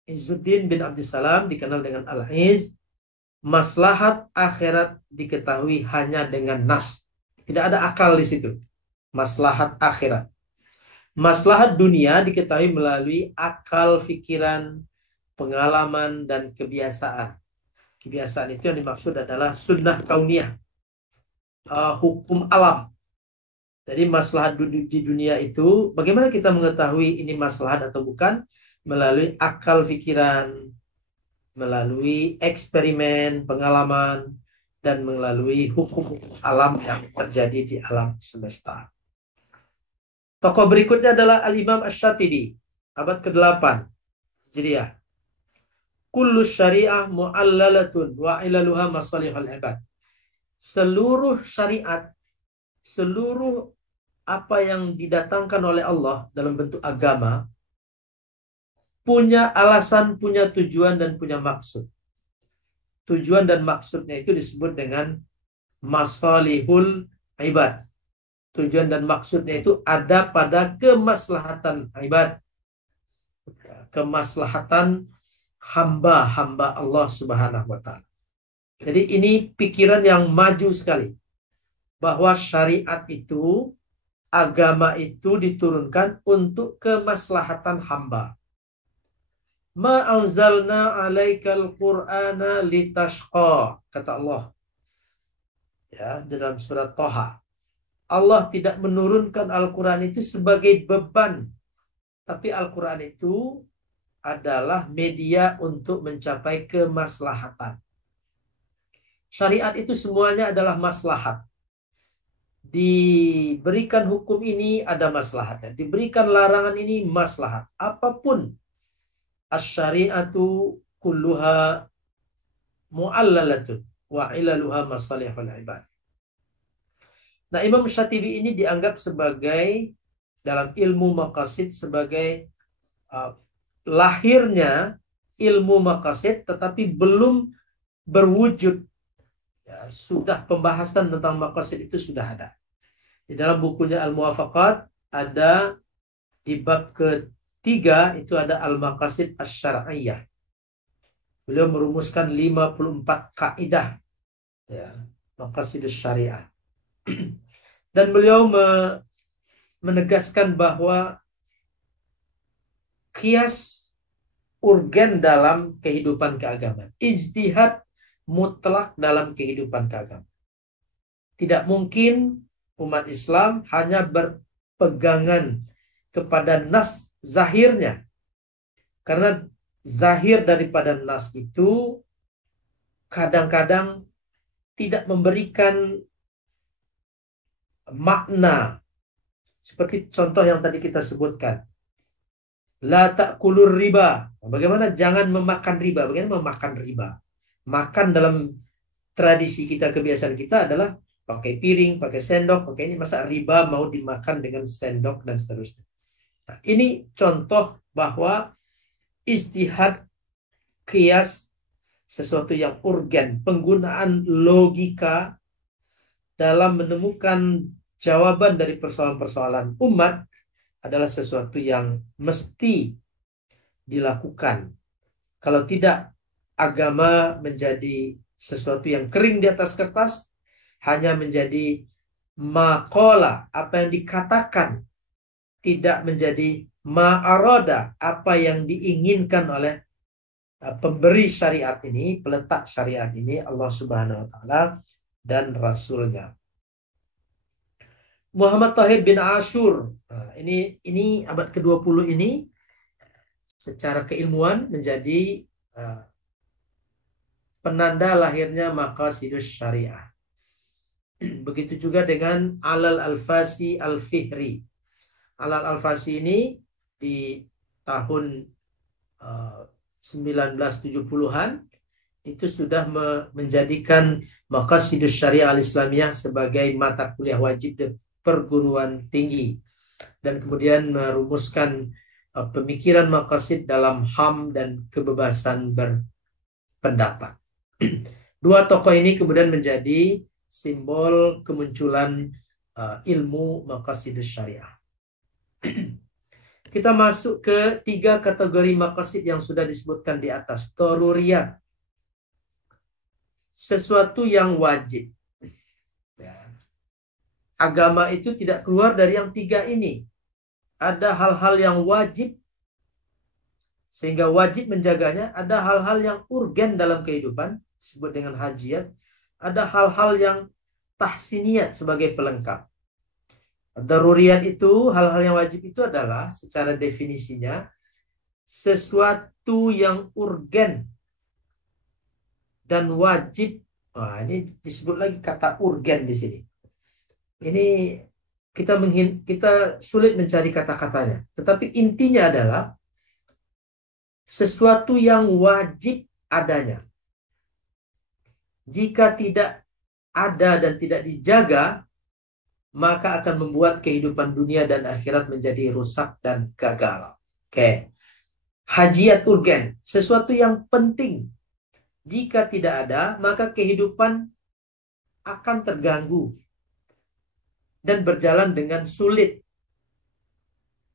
Izzuddin bin Abdissalam dikenal dengan Al-Aiz, maslahat akhirat diketahui hanya dengan nas. Tidak ada akal di situ. Maslahat akhirat. Maslahat dunia diketahui melalui akal, pikiran, pengalaman, dan kebiasaan. Kebiasaan itu yang dimaksud adalah sunnah kauniyah, hukum alam. Jadi maslahat di dunia itu, bagaimana kita mengetahui ini maslahat atau bukan? Melalui akal, pikiran, melalui eksperimen, pengalaman, dan melalui hukum alam yang terjadi di alam semesta. Tokoh berikutnya adalah Al-Imam Asy-Syatibi, abad ke-8 Hijriah. Kullu syariah mu'allalatun wa ilaluha masalihul ibad. Seluruh syariat, seluruh apa yang didatangkan oleh Allah dalam bentuk agama punya alasan, punya tujuan, dan punya maksud. Tujuan dan maksudnya itu disebut dengan masalihul ibad. Tujuan dan maksudnya itu ada pada kemaslahatan ibad, kemaslahatan hamba-hamba Allah Subhanahu wa Ta'ala. Jadi ini pikiran yang maju sekali, bahwa syariat itu, agama itu diturunkan untuk kemaslahatan hamba. Ma anzalna 'alaikal Qur'ana litashqa, kata Allah. Ya, dalam surat Thaha. Allah tidak menurunkan Al-Quran itu sebagai beban, tapi Al-Quran itu adalah media untuk mencapai kemaslahatan. Syariat itu semuanya adalah maslahat. Diberikan hukum ini ada maslahatnya, diberikan larangan ini maslahat. Apapun, asy-syari'atu kulluha mu'allalatun wa ilaluha masalihul ibad. Nah, Imam Syatibi ini dianggap sebagai, dalam ilmu maqasid, sebagai lahirnya ilmu maqasid tetapi belum berwujud. Ya, sudah pembahasan tentang maqasid itu sudah ada. Di dalam bukunya Al-Muwafaqat ada di bab ke-3 itu ada Al-Maqasid Asy-Syar'iyyah. Beliau merumuskan 54 kaidah, ya, maqasid syariah. Dan beliau menegaskan bahwa qiyas urgen dalam kehidupan keagamaan, ijtihad mutlak dalam kehidupan keagamaan. Tidak mungkin umat Islam hanya berpegangan kepada nas zahirnya, karena zahir daripada nas itu kadang-kadang tidak memberikan makna. Seperti contoh yang tadi kita sebutkan, la ta'kulur riba. Bagaimana jangan memakan riba? Bagaimana memakan riba? Makan dalam tradisi kita, kebiasaan kita adalah pakai piring, pakai sendok, pakai ini. Masa riba mau dimakan dengan sendok dan seterusnya. Nah, ini contoh bahwa ijtihad, qiyas, sesuatu yang urgen, penggunaan logika dalam menemukan jawaban dari persoalan-persoalan umat adalah sesuatu yang mesti dilakukan. Kalau tidak, agama menjadi sesuatu yang kering di atas kertas, hanya menjadi Maqala, apa yang dikatakan, tidak menjadi ma'aroda, apa yang diinginkan oleh pemberi syariat ini, peletak syariat ini, Allah Subhanahu wa taala dan Rasulnya. Muhammad Tahir bin Ashur. Nah, ini abad ke-20 ini secara keilmuan menjadi penanda lahirnya Maqasidus Syariah. Begitu juga dengan Alal Al-Fasi Al-Fihri. Alal Al-Fasi ini di tahun 1970-an itu sudah menjadikan Maqasidus Syariah Al-Islamiyah sebagai mata kuliah wajib di perguruan tinggi, dan kemudian merumuskan pemikiran maqasid dalam HAM dan kebebasan berpendapat. Dua tokoh ini kemudian menjadi simbol kemunculan ilmu maqasidus syariah. Kita masuk ke 3 kategori maqasid yang sudah disebutkan di atas. Daruriyat, sesuatu yang wajib. Ya. Agama itu tidak keluar dari yang 3 ini. Ada hal-hal yang wajib sehingga wajib menjaganya. Ada hal-hal yang urgen dalam kehidupan, disebut dengan hajiat. Ada hal-hal yang tahsiniyat sebagai pelengkap. Daruriyat itu, hal-hal yang wajib itu adalah secara definisinya sesuatu yang urgen dan wajib. Nah, ini disebut lagi kata urgen di sini. Ini kita sulit mencari kata-katanya. Tetapi intinya adalah sesuatu yang wajib adanya. Jika tidak ada dan tidak dijaga, maka akan membuat kehidupan dunia dan akhirat menjadi rusak dan gagal. Oke. Hajiat urgen, sesuatu yang penting. Jika tidak ada, maka kehidupan akan terganggu dan berjalan dengan sulit.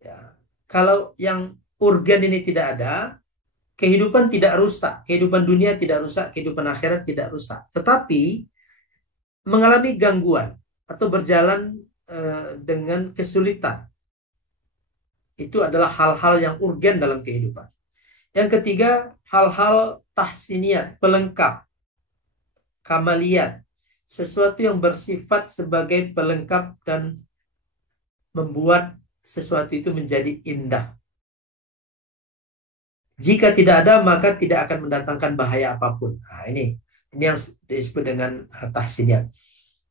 Ya. Kalau yang urgen ini tidak ada, kehidupan tidak rusak, kehidupan dunia tidak rusak, kehidupan akhirat tidak rusak. Tetapi mengalami gangguan atau berjalan dengan kesulitan. Itu adalah hal-hal yang urgen dalam kehidupan. Yang ketiga, hal-hal tahsiniyat, pelengkap, kamaliyat. Sesuatu yang bersifat sebagai pelengkap dan membuat sesuatu itu menjadi indah. Jika tidak ada, maka tidak akan mendatangkan bahaya apapun. Nah, ini yang disebut dengan tahsiniyat.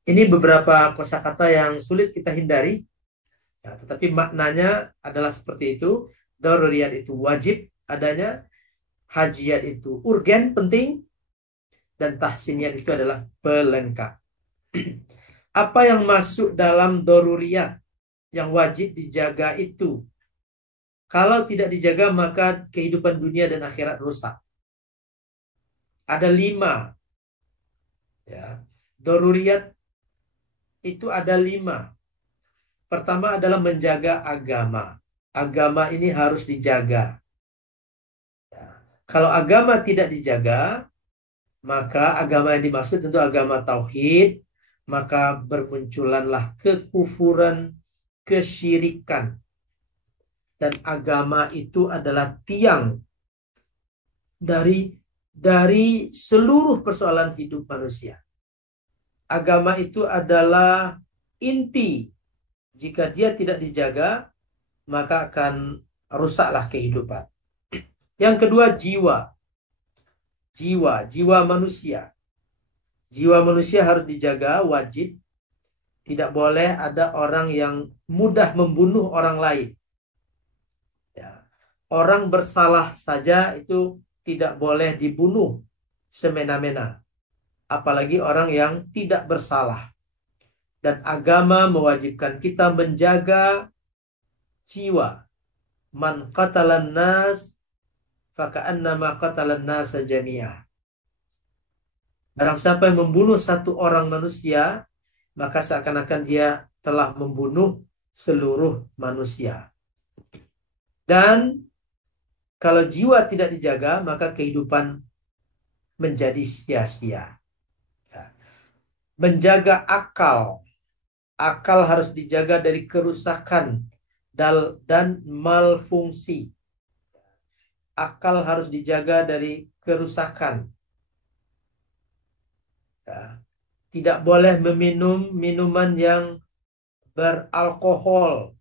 Ini beberapa kosakata yang sulit kita hindari, ya, tetapi maknanya adalah seperti itu. Daruriyat itu wajib adanya, hajiat itu urgen, penting, dan tahsiniyat itu adalah pelengkap. Apa yang masuk dalam daruriyat yang wajib dijaga itu? Kalau tidak dijaga, maka kehidupan dunia dan akhirat rusak. Ada 5. Ya. Daruriyat itu ada 5. Pertama adalah menjaga agama. Agama ini harus dijaga. Ya. Kalau agama tidak dijaga, maka agama yang dimaksud tentu agama tauhid, maka bermunculanlah kekufuran, kesyirikan. Dan agama itu adalah tiang dari seluruh persoalan hidup manusia. Agama itu adalah inti. Jika dia tidak dijaga, maka akan rusaklah kehidupan. Yang kedua, jiwa. Jiwa manusia. Jiwa manusia harus dijaga, wajib. Tidak boleh ada orang yang mudah membunuh orang lain. Ya. Orang bersalah saja itu tidak boleh dibunuh semena-mena. Apalagi orang yang tidak bersalah. Dan agama mewajibkan kita menjaga jiwa. Man qatalan nas faka'annama qatalan nasa jami'ah. Barang siapa yang membunuh satu orang manusia, maka seakan-akan dia telah membunuh seluruh manusia. Dan kalau jiwa tidak dijaga, maka kehidupan menjadi sia-sia. Menjaga akal. Akal harus dijaga dari kerusakan dan malfungsi. Akal harus dijaga dari kerusakan. Ya. Tidak boleh meminum minuman yang beralkohol,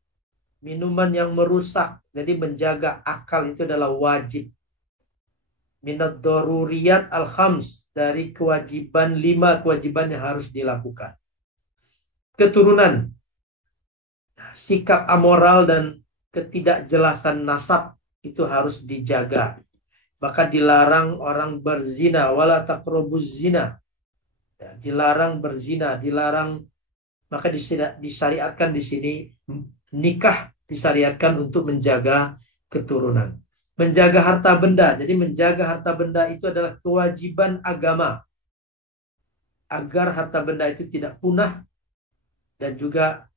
minuman yang merusak. Jadi menjaga akal itu adalah wajib. Minat daruriyat al-khams, dari kewajiban 5 kewajiban yang harus dilakukan. Keturunan, sikap amoral dan ketidakjelasan nasab itu harus dijaga. Maka dilarang orang berzina, wala taqrabuz zina. Ya, dilarang berzina, dilarang, maka disyariatkan di sini nikah disyariatkan untuk menjaga keturunan. Menjaga harta benda. Jadi menjaga harta benda itu adalah kewajiban agama. Agar harta benda itu tidak punah dan juga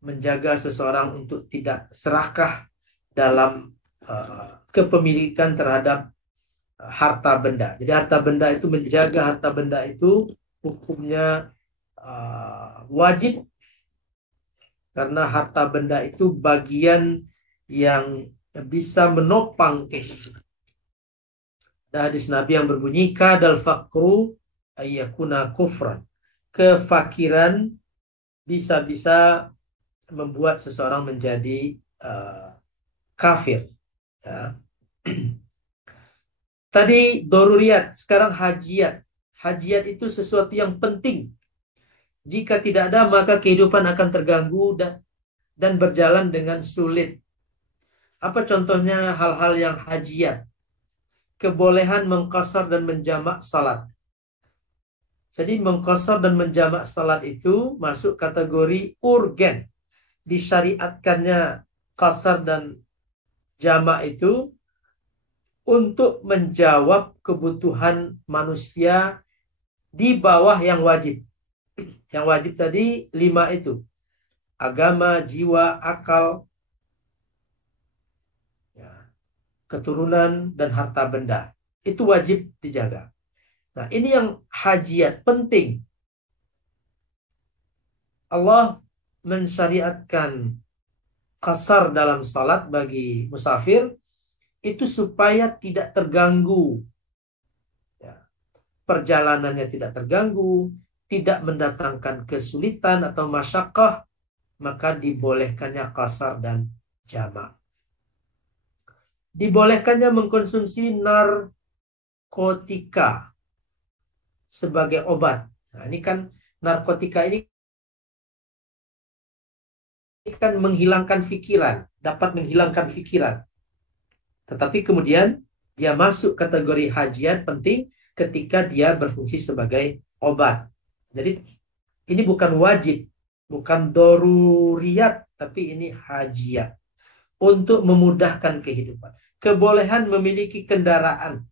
menjaga seseorang untuk tidak serakah dalam kepemilikan terhadap harta benda. Jadi harta benda itu, menjaga harta benda itu hukumnya wajib, karena harta benda itu bagian yang bisa menopang kehidupan. Ada hadis Nabi yang berbunyi, kadal fakru ayyakuna kufran. Kefakiran bisa-bisa membuat seseorang menjadi kafir. Ya. Tadi doruriyat, sekarang hajiat. Hajiat itu sesuatu yang penting. Jika tidak ada, maka kehidupan akan terganggu dan berjalan dengan sulit. Apa contohnya hal-hal yang hajiat? Kebolehan mengqasar dan menjamak salat. Jadi mengqasar dan menjamak salat itu masuk kategori urgen. Disyariatkannya qasar dan jamak itu untuk menjawab kebutuhan manusia di bawah yang wajib. Yang wajib tadi 5 itu. Agama, jiwa, akal, keturunan, dan harta benda. Itu wajib dijaga. Nah, ini yang hajiat, penting. Allah mensyariatkan qasar dalam salat bagi musafir, itu supaya tidak terganggu. Ya. Perjalanannya tidak terganggu, tidak mendatangkan kesulitan atau masyaqqah, maka dibolehkannya qasar dan jamak. Dibolehkannya mengkonsumsi narkotika sebagai obat. Nah, ini kan narkotika ini kan menghilangkan pikiran, dapat menghilangkan pikiran. Tetapi kemudian dia masuk kategori hajiat penting ketika dia berfungsi sebagai obat. Jadi ini bukan wajib, bukan doruriyat, tapi ini hajiat untuk memudahkan kehidupan. Kebolehan memiliki kendaraan,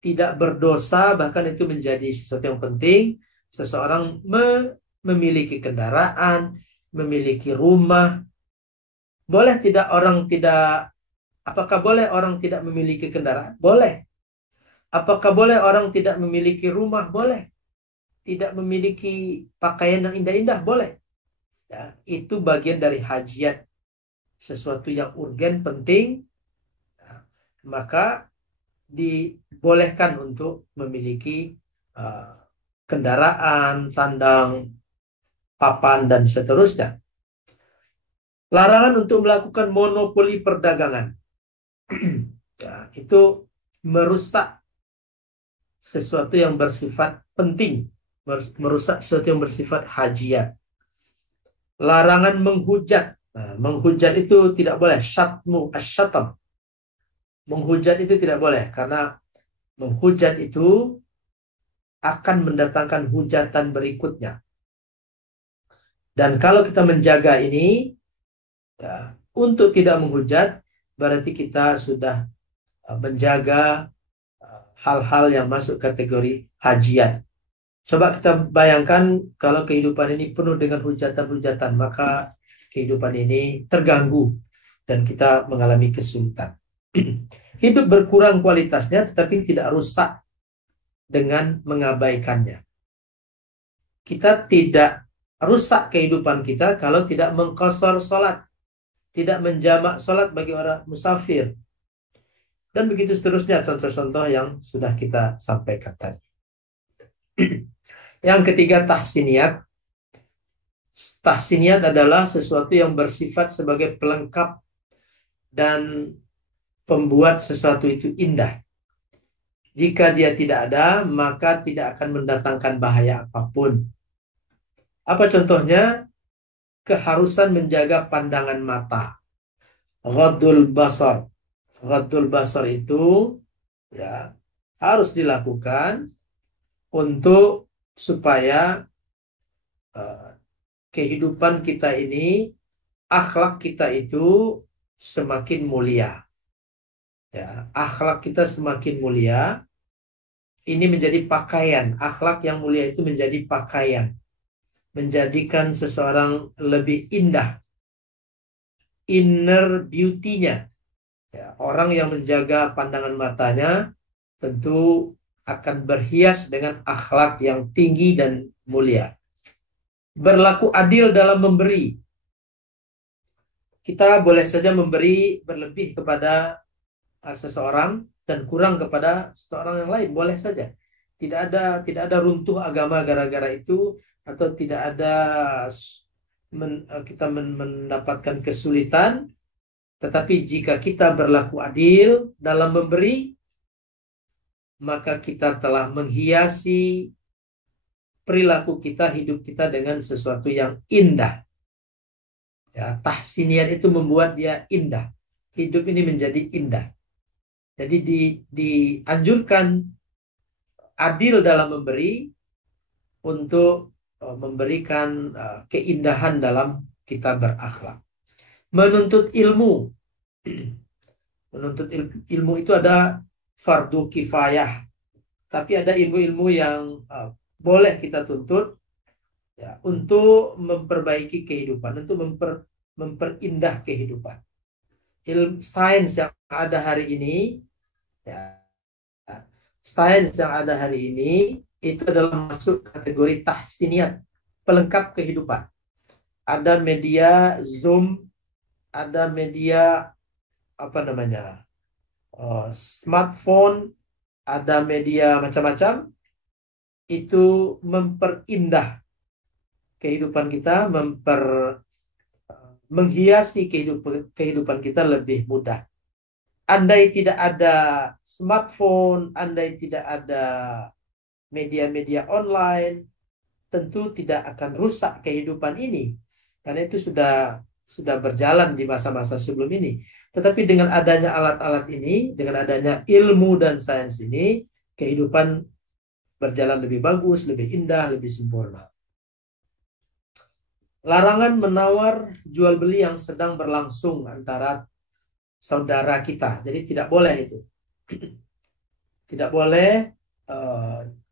tidak berdosa, bahkan itu menjadi sesuatu yang penting. Seseorang memiliki kendaraan, memiliki rumah. Boleh tidak orang tidak, apakah boleh orang tidak memiliki kendaraan? Boleh. Apakah boleh orang tidak memiliki rumah? Boleh. Tidak memiliki pakaian yang indah-indah? Boleh. Ya, itu bagian dari hajiat. Sesuatu yang urgen, penting, maka dibolehkan untuk memiliki kendaraan, sandang, papan, dan seterusnya. Larangan untuk melakukan monopoli perdagangan. Ya, itu merusak sesuatu yang bersifat penting, merusak sesuatu yang bersifat hajiat. Larangan menghujat. Nah, menghujat itu tidak boleh. Syatmu asyatam. Menghujat itu tidak boleh, karena menghujat itu akan mendatangkan hujatan berikutnya. Dan kalau kita menjaga ini, ya, untuk tidak menghujat, berarti kita sudah menjaga hal-hal yang masuk kategori hajiat. Coba kita bayangkan kalau kehidupan ini penuh dengan hujatan-hujatan, maka kehidupan ini terganggu dan kita mengalami kesulitan. Hidup berkurang kualitasnya, tetapi tidak rusak dengan mengabaikannya. Kita tidak rusak kehidupan kita kalau tidak mengqashar salat, tidak menjamak salat bagi orang musafir, dan begitu seterusnya contoh-contoh yang sudah kita sampaikan tadi. Yang ketiga, tahsiniyat. Tahsiniyat adalah sesuatu yang bersifat sebagai pelengkap dan pembuat sesuatu itu indah. Jika dia tidak ada, maka tidak akan mendatangkan bahaya apapun. Apa contohnya? Keharusan menjaga pandangan mata. Ghaddul basar. Ghaddul basar itu ya harus dilakukan untuk supaya eh, kehidupan kita ini, akhlak kita itu semakin mulia. Ya, akhlak kita semakin mulia. Ini menjadi pakaian. Akhlak yang mulia itu menjadi pakaian, menjadikan seseorang lebih indah, inner beauty-nya. Ya, orang yang menjaga pandangan matanya tentu akan berhias dengan akhlak yang tinggi dan mulia. Berlaku adil dalam memberi. Kita boleh saja memberi berlebih kepada seseorang dan kurang kepada seseorang yang lain, boleh saja. Tidak ada runtuh agama gara-gara itu, atau tidak ada kita mendapatkan kesulitan. Tetapi jika kita berlaku adil dalam memberi, maka kita telah menghiasi perilaku kita, hidup kita dengan sesuatu yang indah. Ya, tahsiniyat itu membuat dia indah. Hidup ini menjadi indah. Jadi dianjurkan adil dalam memberi untuk memberikan keindahan dalam kita berakhlak. Menuntut ilmu. Menuntut ilmu itu ada fardu kifayah. Tapi ada ilmu-ilmu yang boleh kita tuntut ya, untuk memperbaiki kehidupan, untuk memperindah kehidupan. Ilmu sains yang ada hari ini, ya, sains yang ada hari ini itu adalah masuk kategori tahsiniyat, pelengkap kehidupan. Ada media Zoom, ada media apa namanya, smartphone, ada media macam-macam, itu memperindah kehidupan kita, menghiasi kehidupan kita lebih mudah. Andai tidak ada smartphone, andai tidak ada media-media online, tentu tidak akan rusak kehidupan ini. Karena itu sudah berjalan di masa-masa sebelum ini. Tetapi dengan adanya alat-alat ini, dengan adanya ilmu dan sains ini, kehidupan berjalan lebih bagus, lebih indah, lebih sempurna. Larangan menawar jual beli yang sedang berlangsung antara saudara kita. Jadi tidak boleh itu. Tidak boleh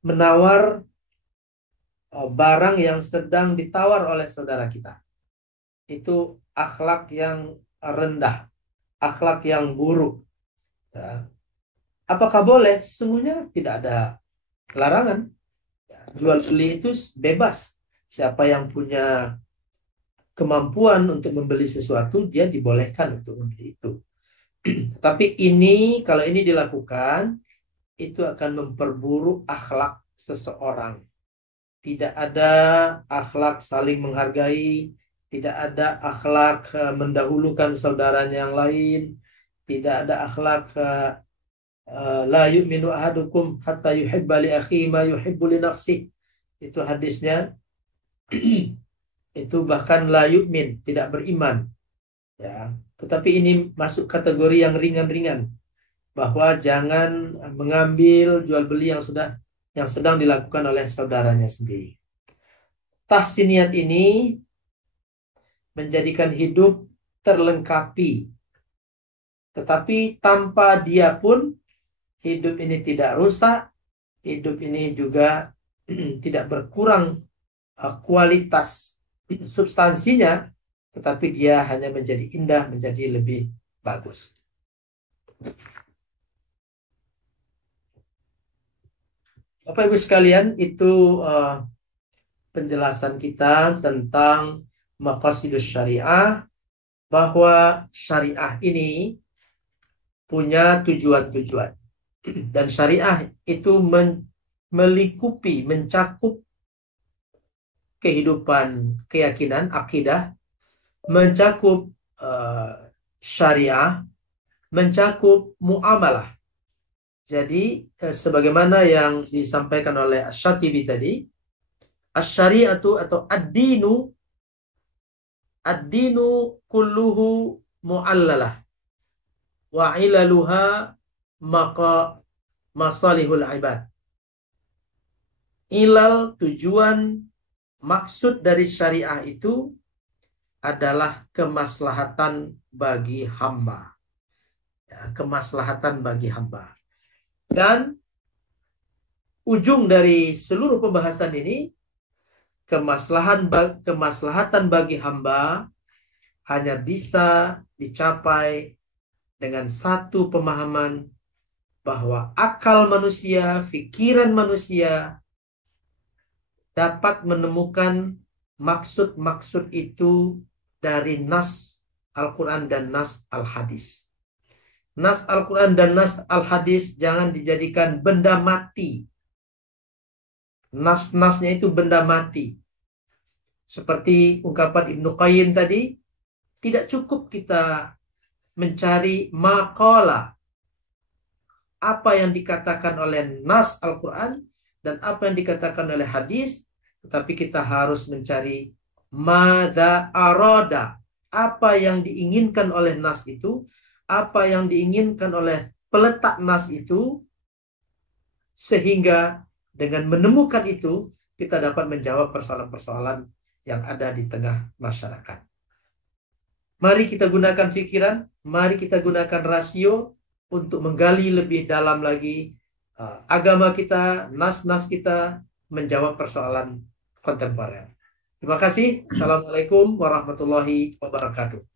menawar barang yang sedang ditawar oleh saudara kita. Itu akhlak yang rendah, akhlak yang buruk. Ya. Apakah boleh? Sesungguhnya tidak ada larangan. Jual beli itu bebas. Siapa yang punya kemampuan untuk membeli sesuatu, dia dibolehkan untuk membeli itu. Tapi ini, kalau ini dilakukan, itu akan memperburuk akhlak seseorang. Tidak ada akhlak saling menghargai, tidak ada akhlak mendahulukan saudaranya yang lain, tidak ada akhlak la yu'minu ahadukum hatta yuhibba li akhihi ma yuhibbu li nafsihi. Itu hadisnya. Itu bahkan la yu'min, tidak beriman. Ya, tetapi ini masuk kategori yang ringan-ringan, bahwa jangan mengambil jual beli yang sedang dilakukan oleh saudaranya sendiri. Tahsiniyat ini menjadikan hidup terlengkapi. Tetapi tanpa dia pun hidup ini tidak rusak, hidup ini juga tidak berkurang kualitas substansinya, tetapi dia hanya menjadi indah, menjadi lebih bagus. Bapak Ibu sekalian, itu penjelasan kita tentang maqasidus syariah, bahwa syariah ini punya tujuan-tujuan. Dan syariah itu melingkupi, mencakup kehidupan, keyakinan, akidah, mencakup syariah, mencakup muamalah. Jadi sebagaimana yang disampaikan oleh Asy-Syatibi tadi, asy-syari'atu atau ad-dinu kulluhu mu'allalah wa ilaluha maka masalihul ibad. Ilal, tujuan, maksud dari syariah itu adalah kemaslahatan bagi hamba. Ya, kemaslahatan bagi hamba. Dan ujung dari seluruh pembahasan ini, kemaslahatan bagi hamba hanya bisa dicapai dengan satu pemahaman bahwa akal manusia, pikiran manusia dapat menemukan maksud-maksud itu dari nas Al-Quran dan nas Al-Hadis. Nas Al-Quran dan nas Al-Hadis jangan dijadikan benda mati. Nas-nasnya itu benda mati. Seperti ungkapan Ibnu Qayyim tadi, tidak cukup kita mencari maqala, apa yang dikatakan oleh nas Al-Quran dan apa yang dikatakan oleh hadis, tetapi kita harus mencari madza arada, apa yang diinginkan oleh nas itu, apa yang diinginkan oleh peletak nas itu, sehingga dengan menemukan itu kita dapat menjawab persoalan-persoalan yang ada di tengah masyarakat. Mari kita gunakan pikiran, mari kita gunakan rasio untuk menggali lebih dalam lagi agama kita, nas-nas kita, menjawab persoalan kontemporer. Terima kasih. Assalamualaikum warahmatullahi wabarakatuh.